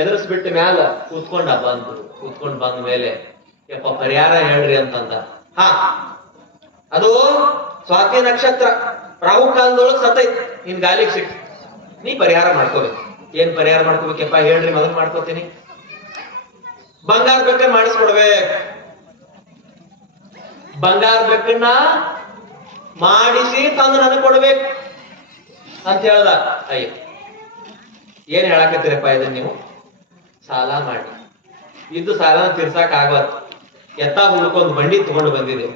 ಎದುರಿಸ್ಬಿಟ್ಟ ಮ್ಯಾಲ ಕೂತ್ಕೊಂಡ್ ಬಂದ ಮೇಲೆ ಯಪ್ಪ ಪರಿಹಾರ ಹೇಳ್ರಿ ಅಂತಂದ. ಅದು ಸ್ವಾತಿ ನಕ್ಷತ್ರ ರಾಹು ಕಾಲದೊಳಗ್ ಸತ್ತೈತಿ, ನಿನ್ ಗಾಲಿಗೆ ಸಿಕ್ತು, ನೀ ಪರಿಹಾರ ಮಾಡ್ಕೋಬೇಕು. ಏನ್ ಪರಿಹಾರ ಮಾಡ್ಕೋಬೇಕಪ್ಪ ಹೇಳ್ರಿ, ಮೊದಲು ಮಾಡ್ಕೋತೀನಿ. ಬಂಗಾರ ಬೆಕ್ಕನ್ನ ಮಾಡಿಸ್ಕೊಡ್ಬೇಕು. ಬಂಗಾರ ಬೆಕ್ಕನ್ನ ಮಾಡಿಸಿ ತಂದು ನನಗೆ ಕೊಡ್ಬೇಕು ಅಂತ ಹೇಳ್ದ. ಅಯ್ಯ ಏನ್ ಹೇಳಕತ್ತೀರಪ್ಪ ಇದನ್ನ ನೀವು? ಸಾಲ ಮಾಡಿ ಇದ್ದು ಸಾಲನ ತೀರ್ಸಾಕ್ ಆಗವತ್, ಎತ್ತ ಹುಡ್ಕೊಂಡ್ ಬಂಡಿ ತಗೊಂಡು ಬಂದಿದ್ದೇವೆ.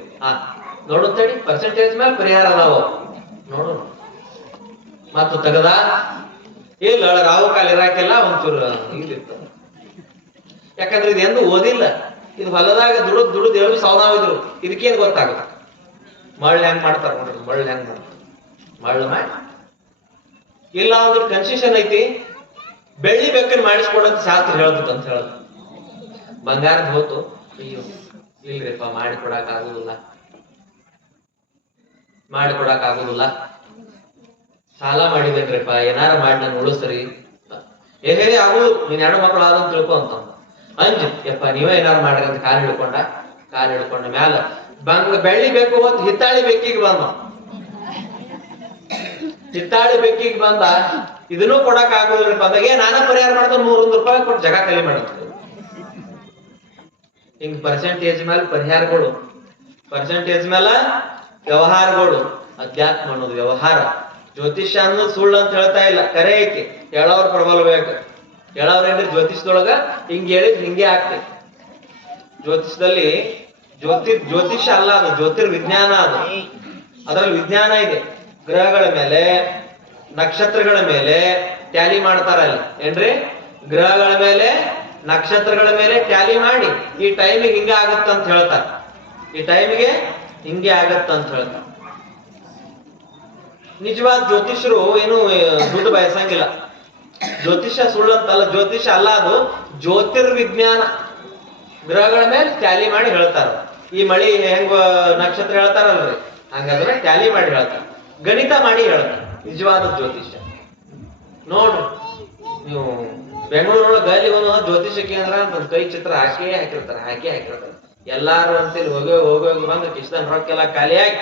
ನೋಡು ತಡಿ, ಪರ್ಸೆಂಟೇಜ್ ಮೇಲೆ ಪರಿಹಾರ ಅದಾವ ನೋಡು. ಮತ್ತು ತೆಗದ ಇಲ್ಲ ರಾವು ಕಾಲ ಇರಾಕಿಲ್ಲ, ಒಂಚೂರು ಇಲ್ಲಿತ್ತು. ಯಾಕಂದ್ರೆ ಇದು ಎಂದು ಓದಿಲ್ಲ, ಇದು ಹೊಲದಾಗ ದುಡುದ್ 7 ಸಾವಿರ ಇದಕ್ಕೇನ್ ಗೊತ್ತಾಗುತ್ತೆ? ಮಳ್ಳ ಹೆಂಗ್ ಮಾಡ್ತಾರ ನೋಡ್ರಿ, ಮಳ್ಳ ಹೆಂಗ್ ಮಾಡ್ತಾರ, ಮಳ್ಳ ಮಾಡಿ ಇಲ್ಲ ಒಂದು ಕನ್ಸೆಷನ್ ಐತಿ, ಬೆಳ್ಳಿ ಬೆಕ್ಕನ್ ಮಾಡಿಸ್ಕೊಡಂತ ಶಾಸ್ತ್ರ ಹೇಳ್ತದ ಅಂತ ಹೇಳುದು. ಬಂಗಾರದ ಹೋತು, ಅಯ್ಯೋ ಇಲ್ರಿಪ್ಪ ಮಾಡಿಕೊಡಕ್ ಆಗುದಿಲ್ಲ, ಸಾಲ ಮಾಡಿದೇನ್ರಿಪ್ಪ, ಏನಾರ ಮಾಡಿ ನಾನು ಉಳಿಸ್ರಿ. ಹೇಳಿ ಆಗುದು, ನೀನ್ 2 ಮಕ್ಕಳು ಆದಂತ ತಿಳ್ಕೊ ಅಂತ ಯಪ್ಪ ನೀವೇ ಏನಾರು ಮಾಡ್ರಿ ಅಂತ ಕಾಲು ಹಿಡ್ಕೊಂಡ ಮ್ಯಾಲ ಬೆಳ್ಳಿ ಬೇಕು ಹೊತ್ತು ಹಿತ್ತಾಳಿ ಬೆಕ್ಕಿಗೆ ಬಂದ ಇದನ್ನೂ ಕೊಡಕ್ ಆಗುದಿಲ್ಲಪ್ಪ ಅಂದಾಗ ನಾನೇ ಪರಿಹಾರ ಮಾಡ್ತಾನೆ, 100 ರೂಪಾಯಿ ಕೊಟ್ಟು ಜಗ ಖಾಲಿ ಮಾಡುತ್ತೆ. ಹಿಂಗ್ ಪರ್ಸೆಂಟೇಜ್ ಮೇಲೆ ಪರಿಹಾರಗಳು, ಪರ್ಸೆಂಟೇಜ್ ಮೇಲೆ ವ್ಯವಹಾರಗಳು. ಅಧ್ಯಾತ್ಮ ಅನ್ನೋದು ವ್ಯವಹಾರ. ಜ್ಯೋತಿಷ್ಯ ಅನ್ನೋದು ಸುಳ್ಳು ಅಂತ ಹೇಳ್ತಾ ಇಲ್ಲ, ಕರೆ ಐತಿ, ಹೇಳೋರ್ ಪ್ರಬಲ ಬೇಕು. ಹೇಳೋರೇನ್ರಿ ಜ್ಯೋತಿಷ್ಯದೊಳಗ ಹಿಂಗ್ ಹೇಳಿದ್ ಹಿಂಗೆ ಆಗ್ತೈತಿ. ಜ್ಯೋತಿಷದಲ್ಲಿ ಜ್ಯೋತಿಷ್ಯ ಅಲ್ಲ, ಅದು ಜ್ಯೋತಿರ್ವಿಜ್ಞಾನ. ಅದ್ರಲ್ಲಿ ವಿಜ್ಞಾನ ಇದೆ. ಗ್ರಹಗಳ ಮೇಲೆ, ನಕ್ಷತ್ರಗಳ ಮೇಲೆ ಟ್ಯಾಲಿ ಮಾಡ್ತಾರ ಅಲ್ಲಿ. ಏನ್ರಿ ಗ್ರಹಗಳ ಮೇಲೆ, ನಕ್ಷತ್ರಗಳ ಮೇಲೆ ಟ್ಯಾಲಿ ಮಾಡಿ ಈ ಟೈಮಿಗೆ ಹಿಂಗೆ ಆಗತ್ತಂತ ಹೇಳ್ತಾರ, ಈ ಟೈಮಿಗೆ ಹಿಂಗೆ ಆಗತ್ತಂತ ಹೇಳ್ತಾರ. ನಿಜವಾದ ಜ್ಯೋತಿಷ್ಯರು ಏನು ದುಡ್ಡು ಬಯಸಂಗಿಲ್ಲ. ಜ್ಯೋತಿಷ್ಯ ಸುಳ್ಳು ಅಂತಲ್ಲ, ಜ್ಯೋತಿಷ್ಯ ಅಲ್ಲ, ಅದು ಜ್ಯೋತಿರ್ವಿಜ್ಞಾನ. ಗ್ರಹಗಳ ಮೇಲೆ ಟ್ಯಾಲಿ ಮಾಡಿ ಹೇಳ್ತಾರ. ಈ ಮಳಿ ಹೆಂಗ ನಕ್ಷತ್ರ ಹೇಳ್ತಾರಲ್ರಿ, ಹಂಗಾದ್ರೆ ಟ್ಯಾಲಿ ಮಾಡಿ ಹೇಳ್ತಾರ, ಗಣಿತ ಮಾಡಿ ಹೇಳ್ತಾರ. ನಿಜವಾದ ಜ್ಯೋತಿಷ್ಯ ನೋಡ್ರಿ ನೀವು ಬೆಂಗಳೂರೊಳಗೆ ಅಲ್ಲಿ ಒಂದು ಜ್ಯೋತಿಷ ಕೇಂದ್ರ ಅಂತ ಒಂದ್ ಕೈ ಚಿತ್ರ ಹಾಕಿರ್ತಾರೆ ಎಲ್ಲಾರು ಅಂತೇಳಿ ಹೋಗಿ ಬಂದು ಕಿಶನ್ ರೊಕ್ಕೆಲ್ಲ ಖಾಲಿಯಾಗಿ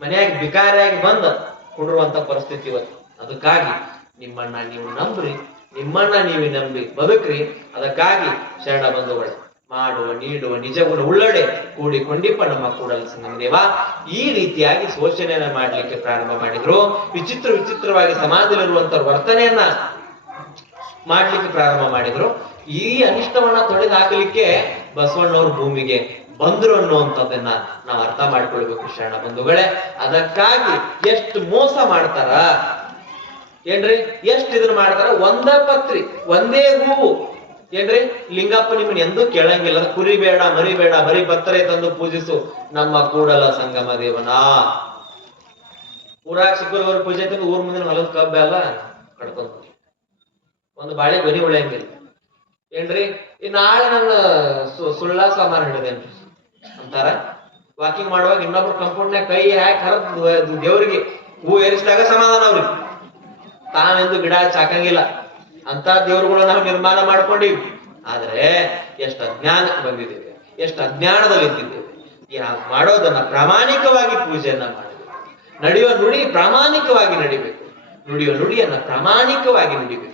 ಮನೆಯಾಗಿ ಬಿಕಾರಿಯಾಗಿ ಬಂದು ಕುಡಿರುವಂತ ಪರಿಸ್ಥಿತಿ ಇವತ್ತು. ಅದಕ್ಕಾಗಿ ನಿಮ್ಮನ್ನ ನೀವು ನಂಬ್ರಿ, ನಿಮ್ಮನ್ನ ನೀವು ನಂಬಿ ಬದುಕ್ರಿ. ಅದಕ್ಕಾಗಿ ಶರಣ ಬಂಧುಗಳು ಮಾಡುವ ನೀಡುವ ನಿಜಗುಣ ಉಳ್ಳಡೆ ಕೂಡಿಕೊಂಡಿಪ್ಪ ನಮ್ಮ ಕೂಡಲ ಸಂಗಮ ದೇವ. ಈ ರೀತಿಯಾಗಿ ಶೋಷಣೆಯನ್ನ ಮಾಡ್ಲಿಕ್ಕೆ ಪ್ರಾರಂಭ ಮಾಡಿದ್ರು. ವಿಚಿತ್ರವಾಗಿ ಸಮಾಜದಲ್ಲಿರುವಂತ ವರ್ತನೆಯನ್ನ ಮಾಡ್ಲಿಕ್ಕೆ ಪ್ರಾರಂಭ ಮಾಡಿದ್ರು. ಈ ಅನಿಷ್ಟವನ್ನ ತೊಡೆದು ಹಾಕಲಿಕ್ಕೆ ಬಸವಣ್ಣವ್ರ ಭೂಮಿಗೆ ಬಂದ್ರು ಅನ್ನುವಂಥದ್ದನ್ನ ನಾವು ಅರ್ಥ ಮಾಡ್ಕೊಳ್ಬೇಕು ಶರಣ ಬಂಧುಗಳೇ. ಅದಕ್ಕಾಗಿ ಎಷ್ಟು ಮೋಸ ಮಾಡ್ತಾರ ಏನ್ರಿ, ಎಷ್ಟು ಇದನ್ನ ಮಾಡ್ತಾರ. ಒಂದ ಪತ್ರಿ ಒಂದೇ ಹೂವು ಏನ್ರಿ, ಲಿಂಗಪ್ಪ ನಿಮ್ಮನ್ನ ಎಂದೂ ಕೇಳಂಗಿಲ್ಲ. ಕುರಿ ಬೇಡ ಮರಿ ಬೇಡ, ಬರೀ ಪತ್ರೆ ತಂದು ಪೂಜಿಸು ನಮ್ಮ ಕೂಡಲ ಸಂಗಮ ದೇವನ. ಊರಾಗ ಶುಕ್ರವಾರ ಪೂಜೆ ತಂದು ಊರ್ ಮುಂದಿನ ಹೊಲದ ಕಬ್ಬ ಎಲ್ಲ ಕಡ್ಕೊಂತ ಒಂದು ಬಾಳೆ ಗೊನಿ ಉಳಿಯಂಗಿಲ್ಲ ಏನ್ರಿ. ಈ ನಾಳೆ ನನ್ನ ಸುಳ್ಳ ಸಾಮಾನು ಹಿಡಿದೇನ್ರಿ ಅಂತಾರ. ವಾಕಿಂಗ್ ಮಾಡುವಾಗ ಇನ್ನೊಬ್ರು ಕಂಪೌಂಡ್ನಾಗ ಕೈ ಹಾಕಿ ಹರದ್ ದೇವ್ರಿಗೆ ಹೂ ಏರಿಸಿದಾಗ ಸಮಾಧಾನ ಅವ್ರಿಗೆ. ತಾವೆಂದು ಗಿಡ ಚಾಕಂಗಿಲ್ಲ ಅಂತ ದೇವ್ರುಗಳು ನಾವು ನಿರ್ಮಾಣ ಮಾಡ್ಕೊಂಡಿವಿ. ಆದ್ರೆ ಎಷ್ಟು ಅಜ್ಞಾನಕ್ಕೆ ಬಂದಿದ್ದೇವೆ, ಎಷ್ಟು ಅಜ್ಞಾನದಲ್ಲಿ ಇದ್ದಿದ್ದೇವೆ. ಮಾಡೋದನ್ನ ಪ್ರಾಮಾಣಿಕವಾಗಿ ಪೂಜೆಯನ್ನ ಮಾಡಬೇಕು. ನಡೆಯುವ ನುಡಿ ಪ್ರಾಮಾಣಿಕವಾಗಿ ನಡಿಬೇಕು. ನುಡಿಯುವ ನುಡಿಯನ್ನ ಪ್ರಾಮಾಣಿಕವಾಗಿ ನುಡಿಬೇಕು.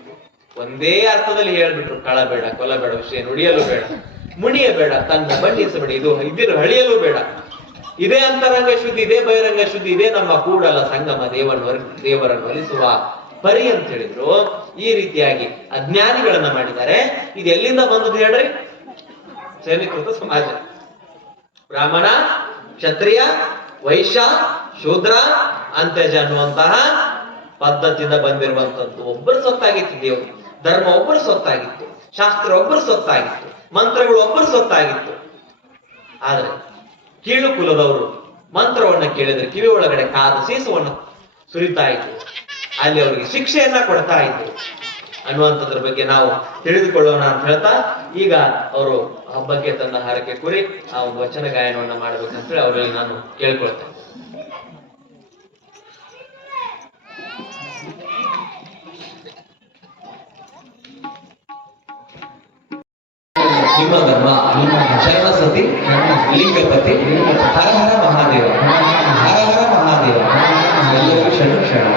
ಒಂದೇ ಅರ್ಥದಲ್ಲಿ ಹೇಳ್ಬಿಟ್ರು ಕಳ ಬೇಡ, ಕೊಲ ಬೇಡ, ವಿಷಯ ನುಡಿಯಲು ಬೇಡ, ಮುಣಿಯ ಬೇಡ, ತನ್ನ ಬಣ್ಣಿಸಬೇಡ, ಇದು ಇದ್ದಿರು ಹಳಿಯಲು ಬೇಡ. ಇದೇ ಅಂತರಂಗ ಶುದ್ಧಿ, ಇದೇ ಬಹಿರಂಗ ಶುದ್ಧಿ, ಇದೇ ನಮ್ಮ ಕೂಡಲ ಸಂಗಮ ದೇವರನ್ನು ಒಲಿಸುವ ಪರಿ ಅಂತ ಹೇಳಿದ್ರು. ಈ ರೀತಿಯಾಗಿ ಅಜ್ಞಾನಿಗಳನ್ನ ಮಾಡಿದ್ದಾರೆ. ಇದು ಎಲ್ಲಿಂದ ಬಂದದ್ದು ಹೇಳ್ರಿ? ಶ್ರೇಣೀಕೃತ ಸಮಾಜ. ಬ್ರಾಹ್ಮಣ, ಕ್ಷತ್ರಿಯ, ವೈಶ್ಯ, ಶೂದ್ರ, ಅಂತ್ಯಜ ಅನ್ನುವಂತಹ ಪದ್ಧತಿಯಿಂದ ಬಂದಿರುವಂತದ್ದು. ಒಬ್ಬರು ಸೊತ್ತಾಗಿತ್ತು ದೇವರು, ಧರ್ಮ ಒಬ್ಬರು ಸೊತ್ತಾಗಿತ್ತು, ಶಾಸ್ತ್ರ ಒಬ್ಬರು ಸೊತ್ತಾಗಿತ್ತು, ಮಂತ್ರಗಳು ಒಬ್ಬರು ಸೊತ್ತಾಗಿತ್ತು. ಆದ್ರೆ ಕೀಳು ಕುಲದವರು ಮಂತ್ರವನ್ನ ಕೇಳಿದ್ರೆ ಕಿವಿ ಒಳಗಡೆ ಕಾದ ಸೀಸವನ್ನು ಸುರಿತಾ ಇದ್ರು, ಅಲ್ಲಿ ಅವರಿಗೆ ಶಿಕ್ಷೆಯನ್ನ ಕೊಡ್ತಾ ಇದ್ರು ಅನ್ನುವಂಥದ್ರ ಬಗ್ಗೆ ನಾವು ತಿಳಿದುಕೊಳ್ಳೋಣ ಅಂತ ಹೇಳ್ತಾ, ಈಗ ಅವರು ಹಬ್ಬಕ್ಕೆ ತನ್ನ ಹಾರಕ್ಕೆ ಕುರಿ ಆ ಒಂದು ವಚನ ಗಾಯನವನ್ನ ಮಾಡ್ಬೇಕಂತೇಳಿ ಅವರಲ್ಲಿ ನಾನು ಕೇಳ್ಕೊಳ್ತೇನೆ. ನಿಮ್ಮ ಧರ್ಮ ಶರಣ ಸತಿ ಲಿಂಗಪತಿ ಹರ ಹರ ಮಹಾದೇವ, ಹರ ಹರ ಮಹಾದೇವ. ಎಲ್ಲರಿಗೂ ಶರಣ ಶರಣ.